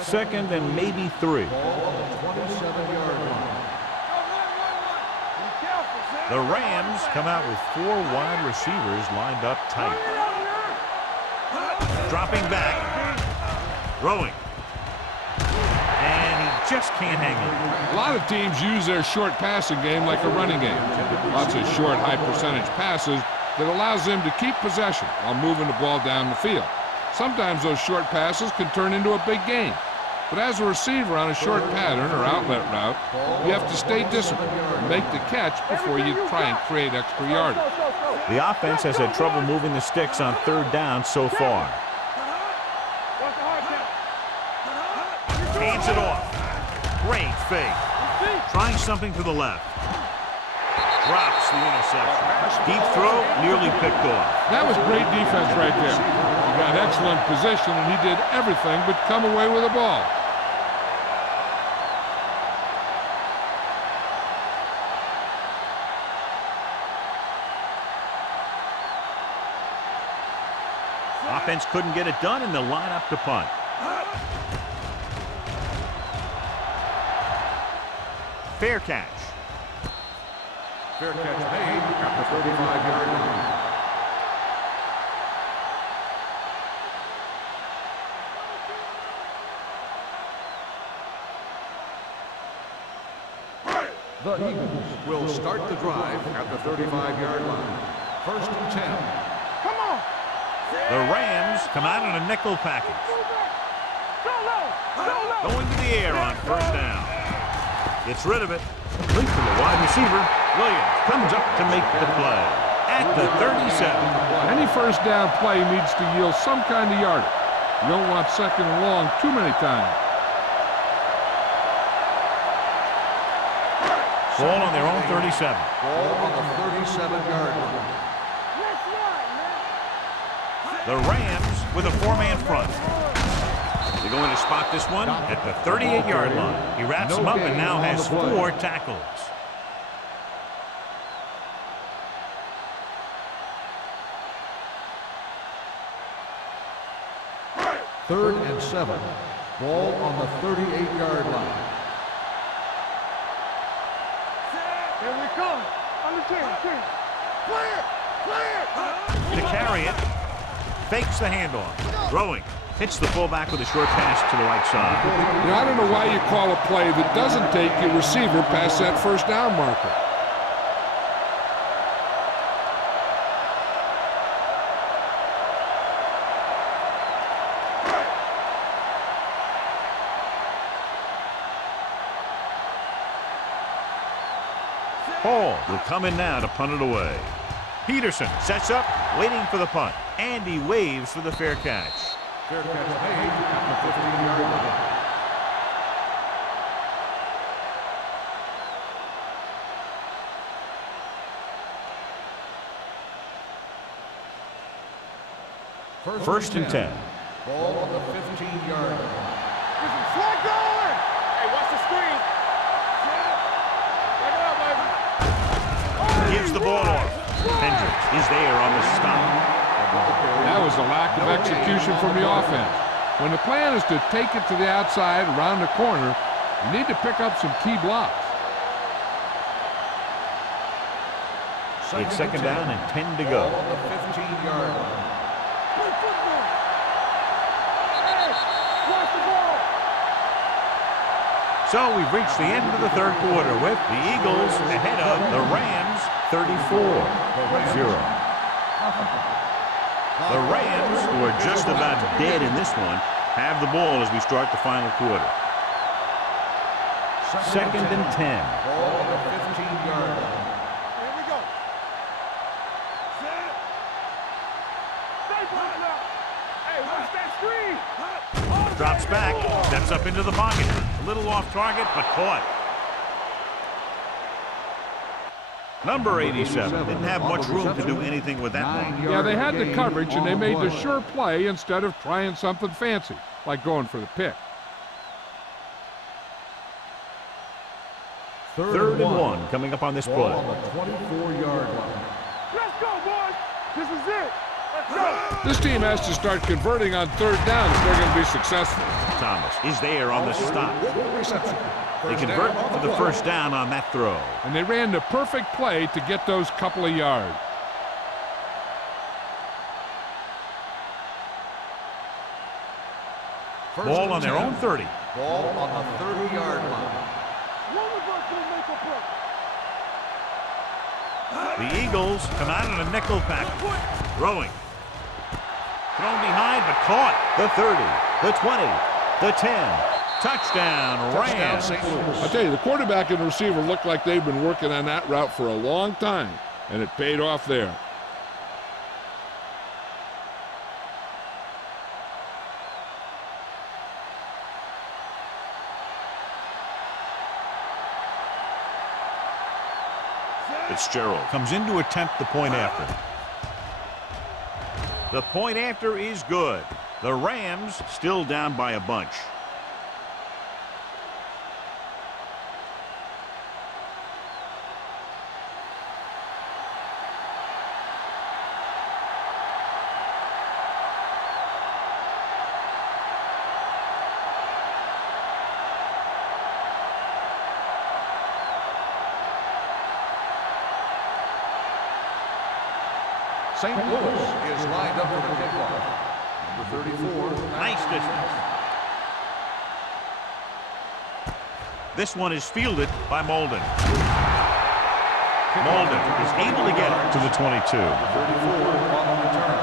Second and maybe 3. Ball on the 27-yard line. The Rams come out with 4 wide receivers lined up tight. Dropping back. Throwing. And he just can't hang on. A lot of teams use their short passing game like a running game. Lots of short, high-percentage passes that allows them to keep possession while moving the ball down the field. Sometimes those short passes can turn into a big game. But as a receiver on a short pattern or outlet route, you have to stay disciplined and make the catch before you try and create extra yardage. The offense has had trouble moving the sticks on 3rd down so far. Hands it off. Great fake. Trying something to the left. Drops the interception. Deep throw, nearly picked off. That was great defense right there. He got excellent position, and he did everything but come away with the ball. offense couldn't get it done, and they'll line up to punt. Fair catch. Fair catch made at the 35-yard line. The Eagles will start the drive at the 35-yard line. First and 10. Come on. The Rams come out in a nickel package. Go low. Going to the air on first down. Gets rid of it. Complete to the wide receiver. Williams comes up to make the play at the 37. Any first down play needs to yield some kind of yardage. You don't want second and long too many times. Ball on their own 37. Ball on the 37-yard line. The Rams with a four-man front. They're going to spot this one at the 38-yard line. He wraps him up and now has 4 tackles. Third and 7. Ball on the 38-yard line. Here we come. On the 10. Clear. To carry it. Fakes the handoff. Throwing. Hits the fullback with a short pass to the right side. You know, I don't know why you call a play that doesn't take your receiver past that first down marker. Hall will come in now to punt it away. Peterson sets up, waiting for the punt. And he waves for the fair catch. Fair catch made at the 15-yard line. First and 10. Ball on the 15-yard line. Slide going. Hey, watch the screen. Check it out, baby. Gives the ball off. Hendricks is there on the stop. That was a lack of execution from the offense. When the plan is to take it to the outside around the corner, you need to pick up some key blocks. It's second down and 10 to go. Ball on the 15-yard line. So we've reached the end of the third quarter with the Eagles ahead of the Rams 34-0. The Rams, who are just about dead in this one, have the ball as we start the final quarter. Second and 10. Ball on the 15-yard line. Here we go. Set. Stay put now. Hey, watch that screen. Drops back, steps up into the pocket. A little off target, but caught. Number 87 didn't have much room to do anything with that one. Yeah, they had the coverage, and they made the sure play instead of trying something fancy, like going for the pick. Third and 1 coming up on this Ball play. on the 24-yard line. Let's go, boys. This is it. Let's go. This team has to start converting on third down if they're going to be successful. Thomas is there on the stop. Reception. They convert for the first down on that throw. And they ran the perfect play to get those couple of yards. Ball on their own 30. Ball on the 30-yard line. One of us will make a play. The Eagles come out in a nickel package. Throwing. Thrown behind, but caught. The 30, the 20, the 10. Touchdown, Rams. St. Louis. I'll tell you, the quarterback and the receiver look like they've been working on that route for a long time, and it paid off there. Fitzgerald comes in to attempt the point after. The point after is good. The Rams still down by a bunch. St. Louis is lined up for the kickoff. Number 34. Nice distance. This one is fielded by Molden. Molden is able to get it to the 22. 34 on the return.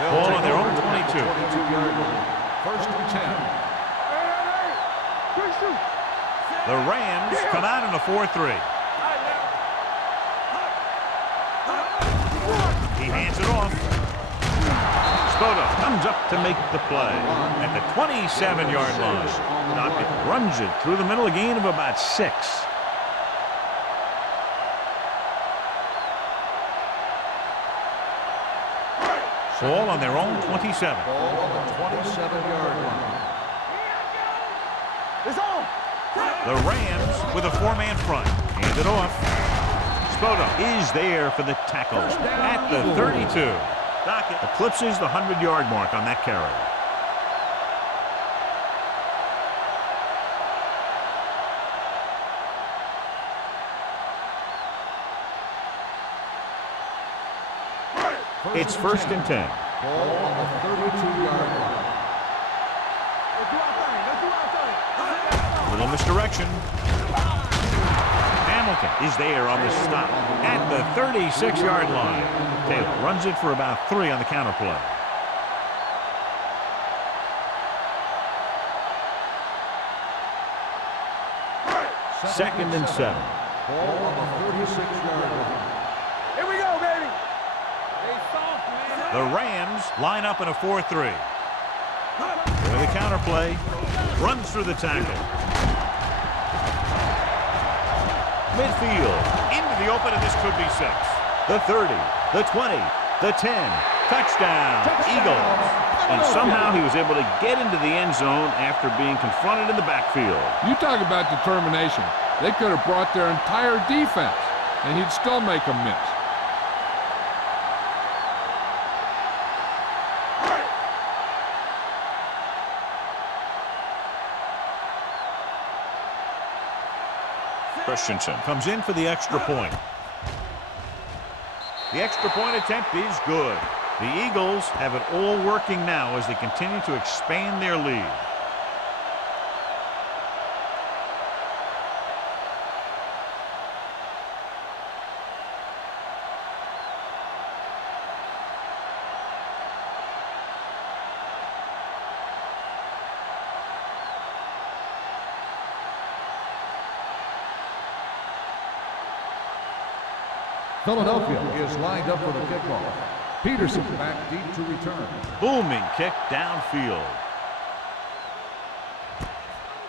Ball on their own 22. 22-yard line. First and 10. The Rams come out in a 4-3. He hands it off. Spoto comes up to make the play at the 27-yard line. Dockett runs it through the middle, a gain of about 6. Ball on their own 27. Ball on the 27-yard line. It's on. The Rams with a 4-man front. Hand it off. Spoto is there for the tackle at the 32. Dockett eclipses the 100-yard mark on that carry. It's first and 10. Ball on the 32-yard line. Little misdirection. Hamilton is there on the stop at the 36-yard line. Taylor runs it for about 3 on the counter play. Second and 7. Ball on the 36-yard line. Here we go, baby. The Rams line up in a 4-3. With the counter play, runs through the tackle. Midfield, into the open, and this could be 6. The 30, the 20, the 10. Touchdown, Eagles. And somehow he was able to get into the end zone after being confronted in the backfield. You talk about determination. They could have brought their entire defense, and he'd still make them miss. Christensen comes in for the extra point. The extra point attempt is good. The Eagles have it all working now as they continue to expand their lead. Philadelphia is lined up for the kickoff. Peterson back deep to return. Booming kick downfield.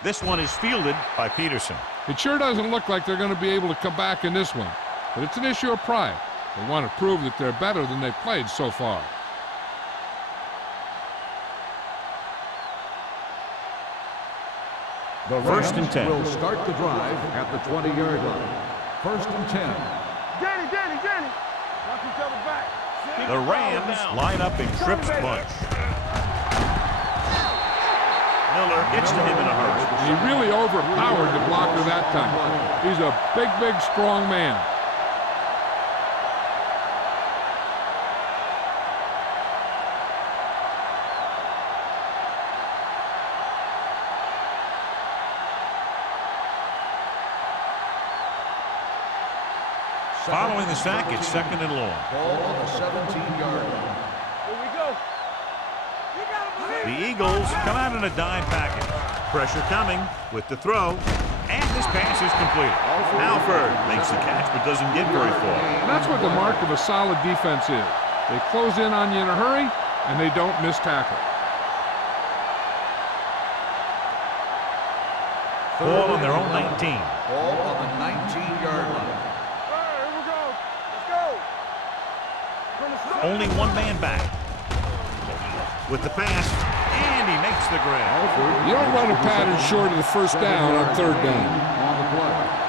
This one is fielded by Peterson. It sure doesn't look like they're going to be able to come back in this one, but it's an issue of pride. They want to prove that they're better than they've played so far. The First and 10. will start the drive at the 20-yard line. First and 10. Danny. Knock each other back. The Rams line up in Tripp's bunch. Miller gets to him in a hurry. He really overpowered the blocker that time. He's a big, strong man. Following the sack, it's second and long. Ball on the 17-yard line. Here we go. You gotta believe The Eagles come out in a dime package. Pressure coming with the throw. And this pass is completed. Alford makes the catch but doesn't get very far. And that's what the mark of a solid defense is. They close in on you in a hurry, and they don't miss tackle. Ball on their own 19. Ball on the 19-yard line. Only one man back. With the pass, and he makes the grab. You don't run a pattern short of the first down on third down. On the play.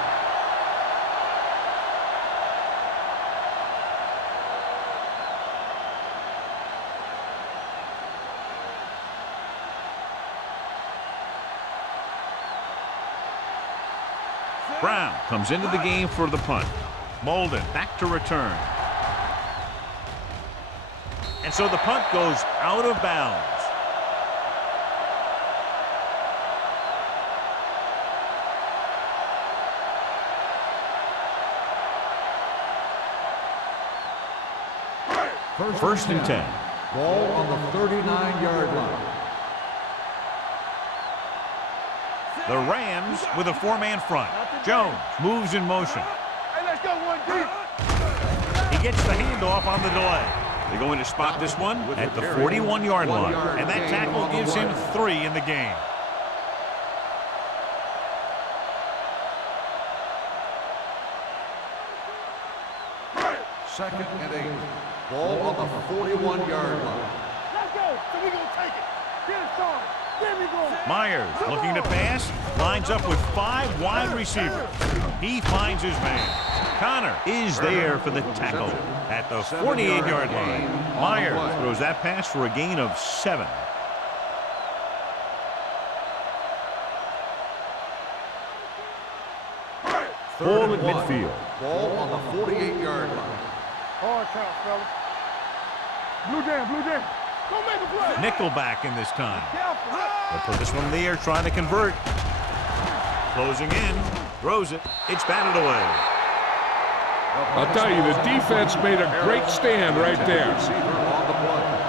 Brown comes into the game for the punt. Molden back to return. And so the punt goes out of bounds. First and 10. Ball on the 39-yard line. The Rams with a four-man front. Jones moves in motion. Hey, let's go one deep. He gets the handoff on the delay. They're going to spot this one at the 41-yard line. And that tackle gives him 3 in the game. Second and 8. Ball on the 41-yard line. Let's go. So we gonna take it. Get it started. Get me going. Myers looking to pass. Lines up with 5 wide receivers. He finds his man. Connor is there for the tackle at the 48-yard line. Myers throws that pass for a gain of 7. Ball at midfield. Ball on the 48-yard line. Hard count, fellas. Blue jam. Don't make a play. Nickelback in this time. Careful. They'll put this one in the air, trying to convert. Closing in. Throws it. It's batted away. I'll tell you, the defense made a great stand right there. Receiver on the play.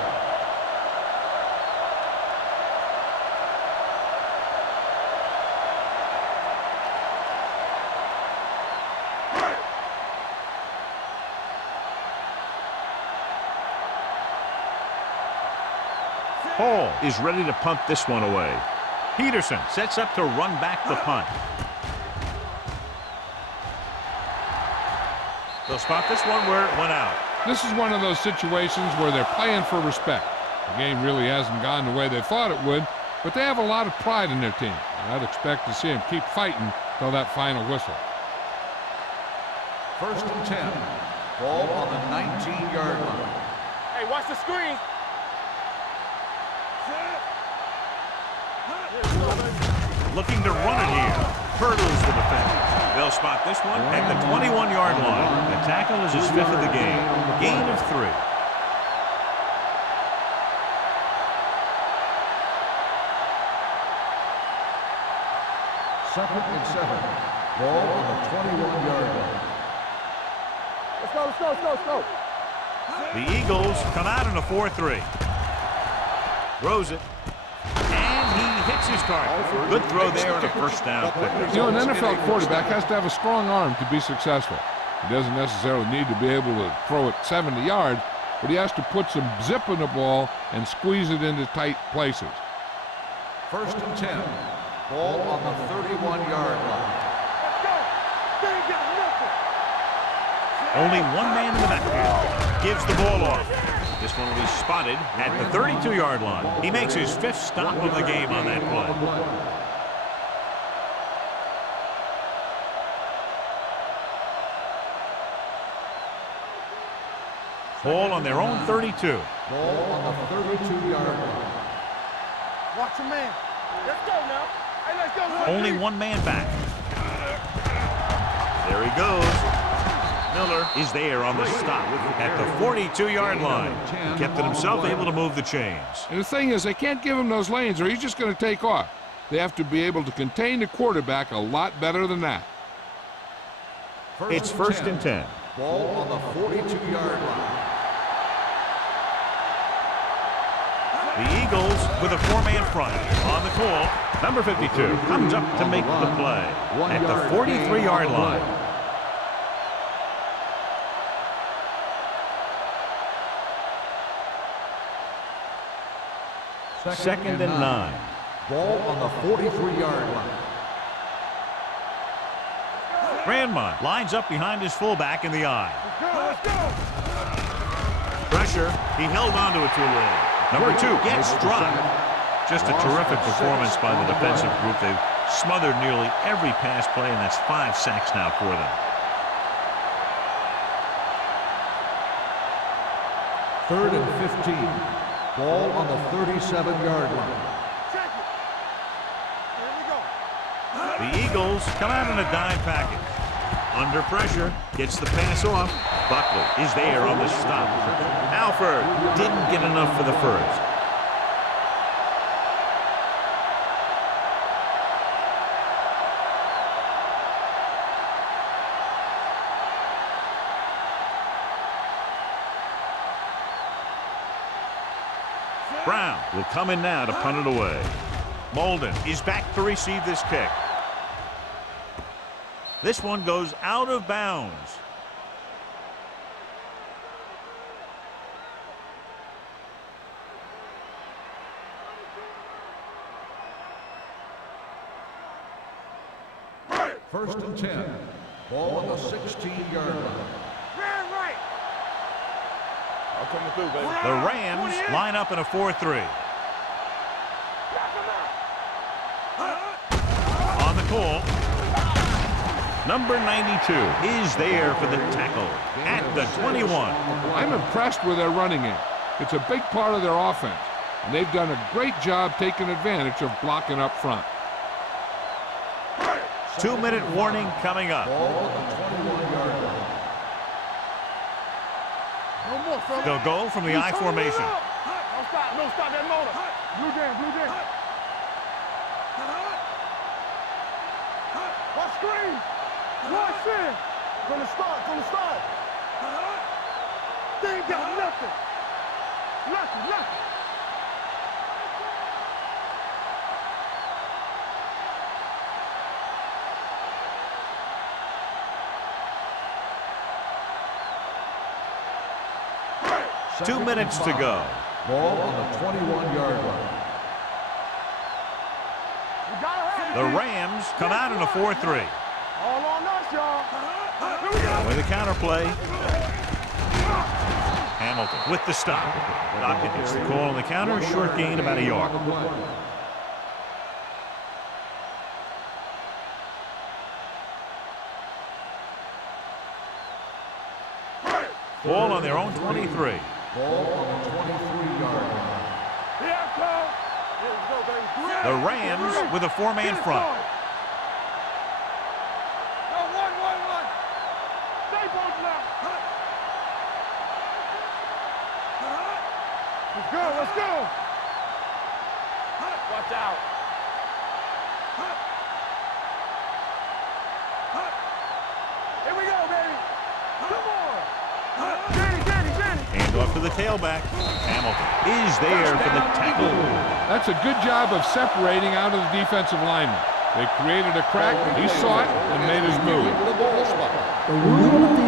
Hall is ready to punt this one away. Peterson sets up to run back the punt. They'll spot this one where it went out. This is one of those situations where they're playing for respect. The game really hasn't gone the way they thought it would, but they have a lot of pride in their team. And I'd expect to see them keep fighting till that final whistle. First and 10. Ball on the 19-yard line. Hey, watch the screen. Looking to run it here. Hurdles the defender. They'll spot this one at the 21-yard line. The tackle is his 5th of the game. Gain of 3. Second and 7. Ball on the 21-yard line. Let's go. The Eagles come out in a 4-3. Throws it. And he hits his target. Good throw there and a first down. You know, an NFL quarterback has to have a strong arm to be successful. He doesn't necessarily need to be able to throw it 70 yards, but he has to put some zip in the ball and squeeze it into tight places. First and 10. Ball on the 31-yard line. Let's go. They ain't got nothing. Only one man in the backfield. Gives the ball off. This one will be spotted at the 32-yard line. He makes his 5th stop of the game on that play. Ball on their own 32. Ball on the 32-yard line. Watch your man. Let's go now. Hey, let's go. Only one man back. There he goes. Miller is there on the stop at the 42-yard line. He kept it himself, able to move the chains. And the thing is, they can't give him those lanes or he's just going to take off. They have to be able to contain the quarterback a lot better than that. It's first and 10. Ball on the 42-yard line. The Eagles with a 4-man front on the call. Number 52 comes up to make the play at the 43-yard line. Second and 9. Ball on the 43-yard line. Grandmont lines up behind his fullback in the eye. Let's go. Pressure. He held on to it too long. Number 2 gets dropped. Just a terrific performance by the defensive group. They've smothered nearly every pass play, and that's 5 sacks now for them. Third and 15. Ball on the 37-yard line. Check it. Here we go. The Eagles come out in a dime package. Under pressure, gets the pass off. Buckley is there on the stop. Alford didn't get enough for the first. Brown will come in now to punt it away. Molden is back to receive this kick. This one goes out of bounds. First and 10. Ball on the 16-yard line. Coming through, baby. The Rams line up in a 4-3. On the call, number 92 is there for the tackle at the 21. I'm impressed with their running game. It's a big part of their offense, and they've done a great job taking advantage of blocking up front. 2-minute warning coming up. Ball on the 21-yard line. They'll go from the I formation. No stop that motor. Blue jam. Watch screen. Watch in. From the start. They ain't got nothing. Nothing. Two minutes to go. Ball on the 21-yard line. The Rams come out in a 4-3. All on us, y'all. Here we go. With the counterplay. Hamilton with the stop. Dockett gets the call on the counter. A short gain, about a yard. Ball on their own 23. Ball on the 23-yard line. The Rams with a 4-man front. One. Stay both now. Let's go. Watch out. Here we go, baby. Come on. Handoff to the tailback. Hamilton is there for the tackle. That's a good job of separating out of the defensive lineman. They created a crack, he saw it, and made his move.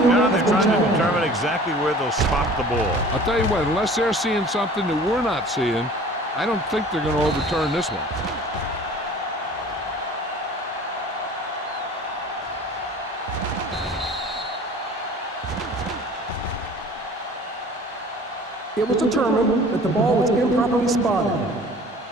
Now they're trying to determine exactly where they'll spot the ball. I'll tell you what, unless they're seeing something that we're not seeing, I don't think they're going to overturn this one. It was determined that the ball was improperly spotted.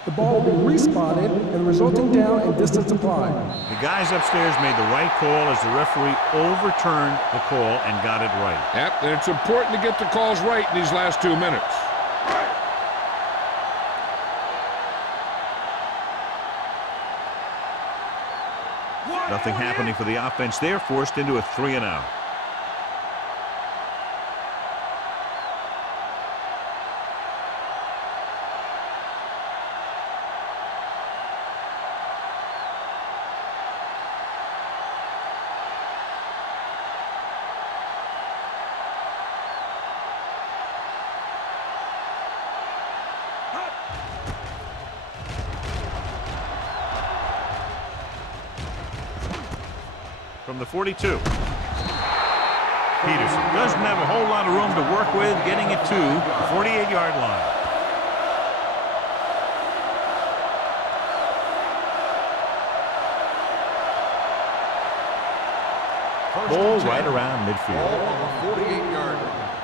The ball will be respotted and the resulting down and distance applied. The guys upstairs made the right call as the referee overturned the call and got it right. Yep, and it's important to get the calls right in these last 2 minutes. Nothing happening for the offense. They're forced into a 3-and-out. From the 42. Peterson doesn't have a whole lot of room to work with, getting it to the 48-yard line. Ball right around midfield. Ball on the 48-yard line.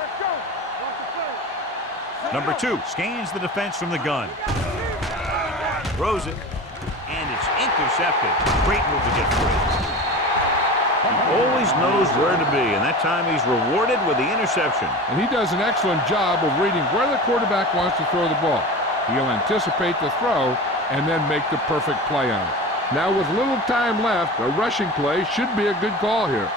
Let's go. Watch the play. Number 2 scans the defense from the gun. Throws it, and it's intercepted. Great move to get free. He always knows where to be, and that time he's rewarded with the interception. And he does an excellent job of reading where the quarterback wants to throw the ball. He'll anticipate the throw and then make the perfect play on it. Now with little time left, a rushing play should be a good call here.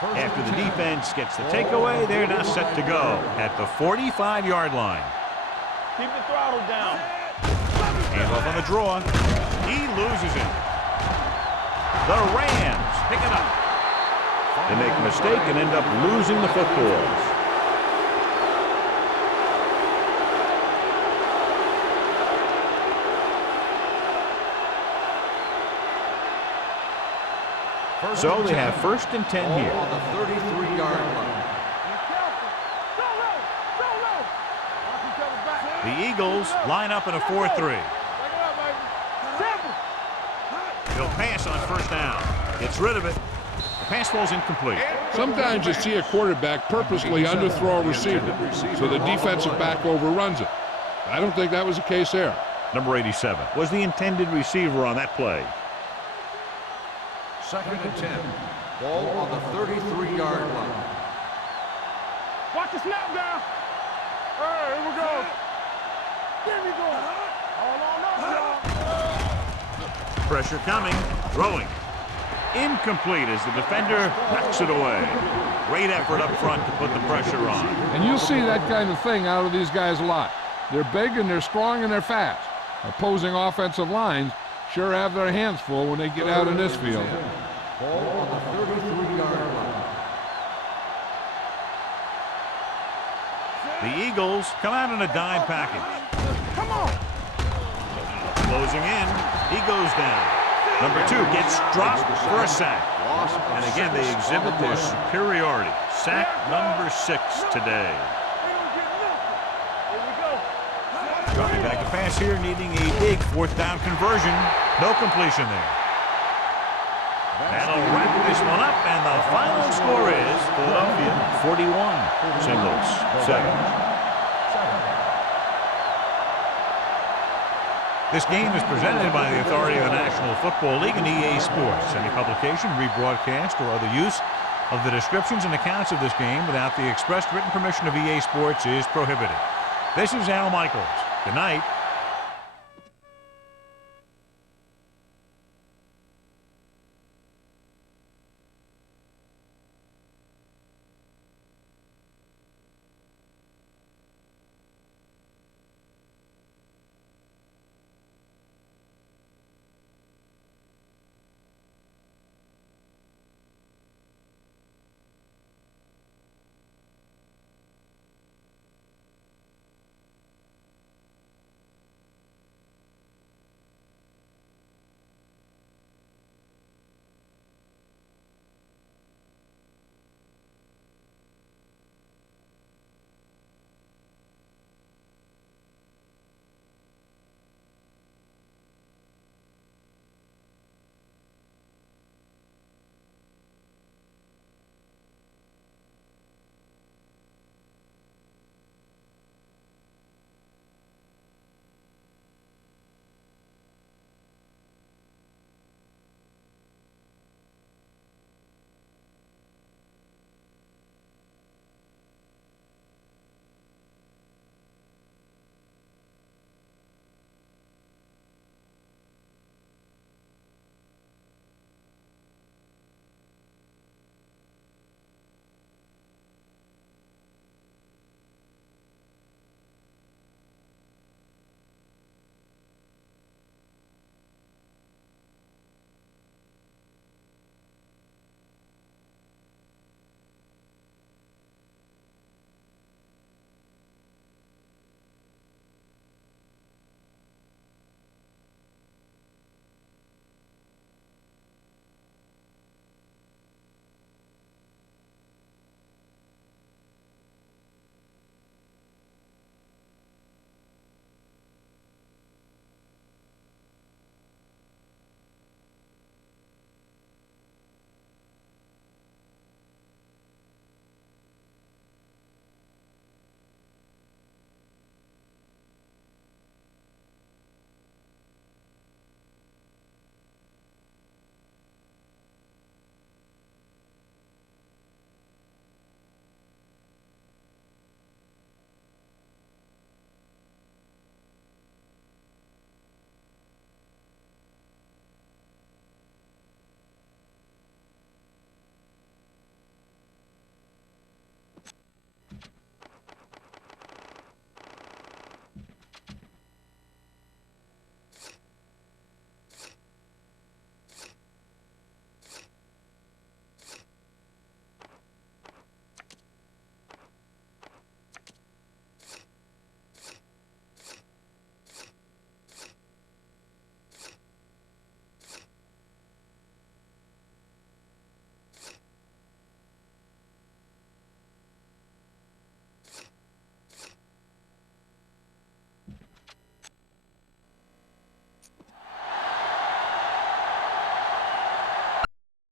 After the defense gets the takeaway, they're now set to go at the 45-yard line. Keep the throttle down. Hands off on the draw. He loses it. The Rams pick it up. They make a mistake and end up losing the football. So they have 1st and 10 here. On the 33-yard line. The Eagles line up in a 4-3. He'll pass on 1st down. Gets rid of it. The pass falls incomplete. Sometimes you see a quarterback purposely underthrow a receiver so the defensive back overruns it. I don't think that was the case there. Number 87 was the intended receiver on that play. 2nd and 10. Ball on the 33-yard line. Watch the snap down. All right, here we go. There we go. Hold on up, y'all. Pressure coming. Throwing. Incomplete as the defender knocks it away. Great effort up front to put the pressure on. And you'll see that kind of thing out of these guys a lot. They're big and they're strong and they're fast. Opposing offensive lines sure have their hands full when they get out in this field. Ball on the 33-yard line. The Eagles come out in a dime package. Come on. Closing in. He goes down. Number 2 gets dropped for a sack. And again, they exhibit their superiority. Sack number 6 today. Dropping back to pass here, needing a big 4th down conversion. No completion there. That'll wrap this one up, and the final score is Philadelphia 41, St. Louis 7. This game is presented by the authority of the National Football League and EA Sports. Any publication, rebroadcast, or other use of the descriptions and accounts of this game without the expressed written permission of EA Sports is prohibited. This is Al Michaels. Good night.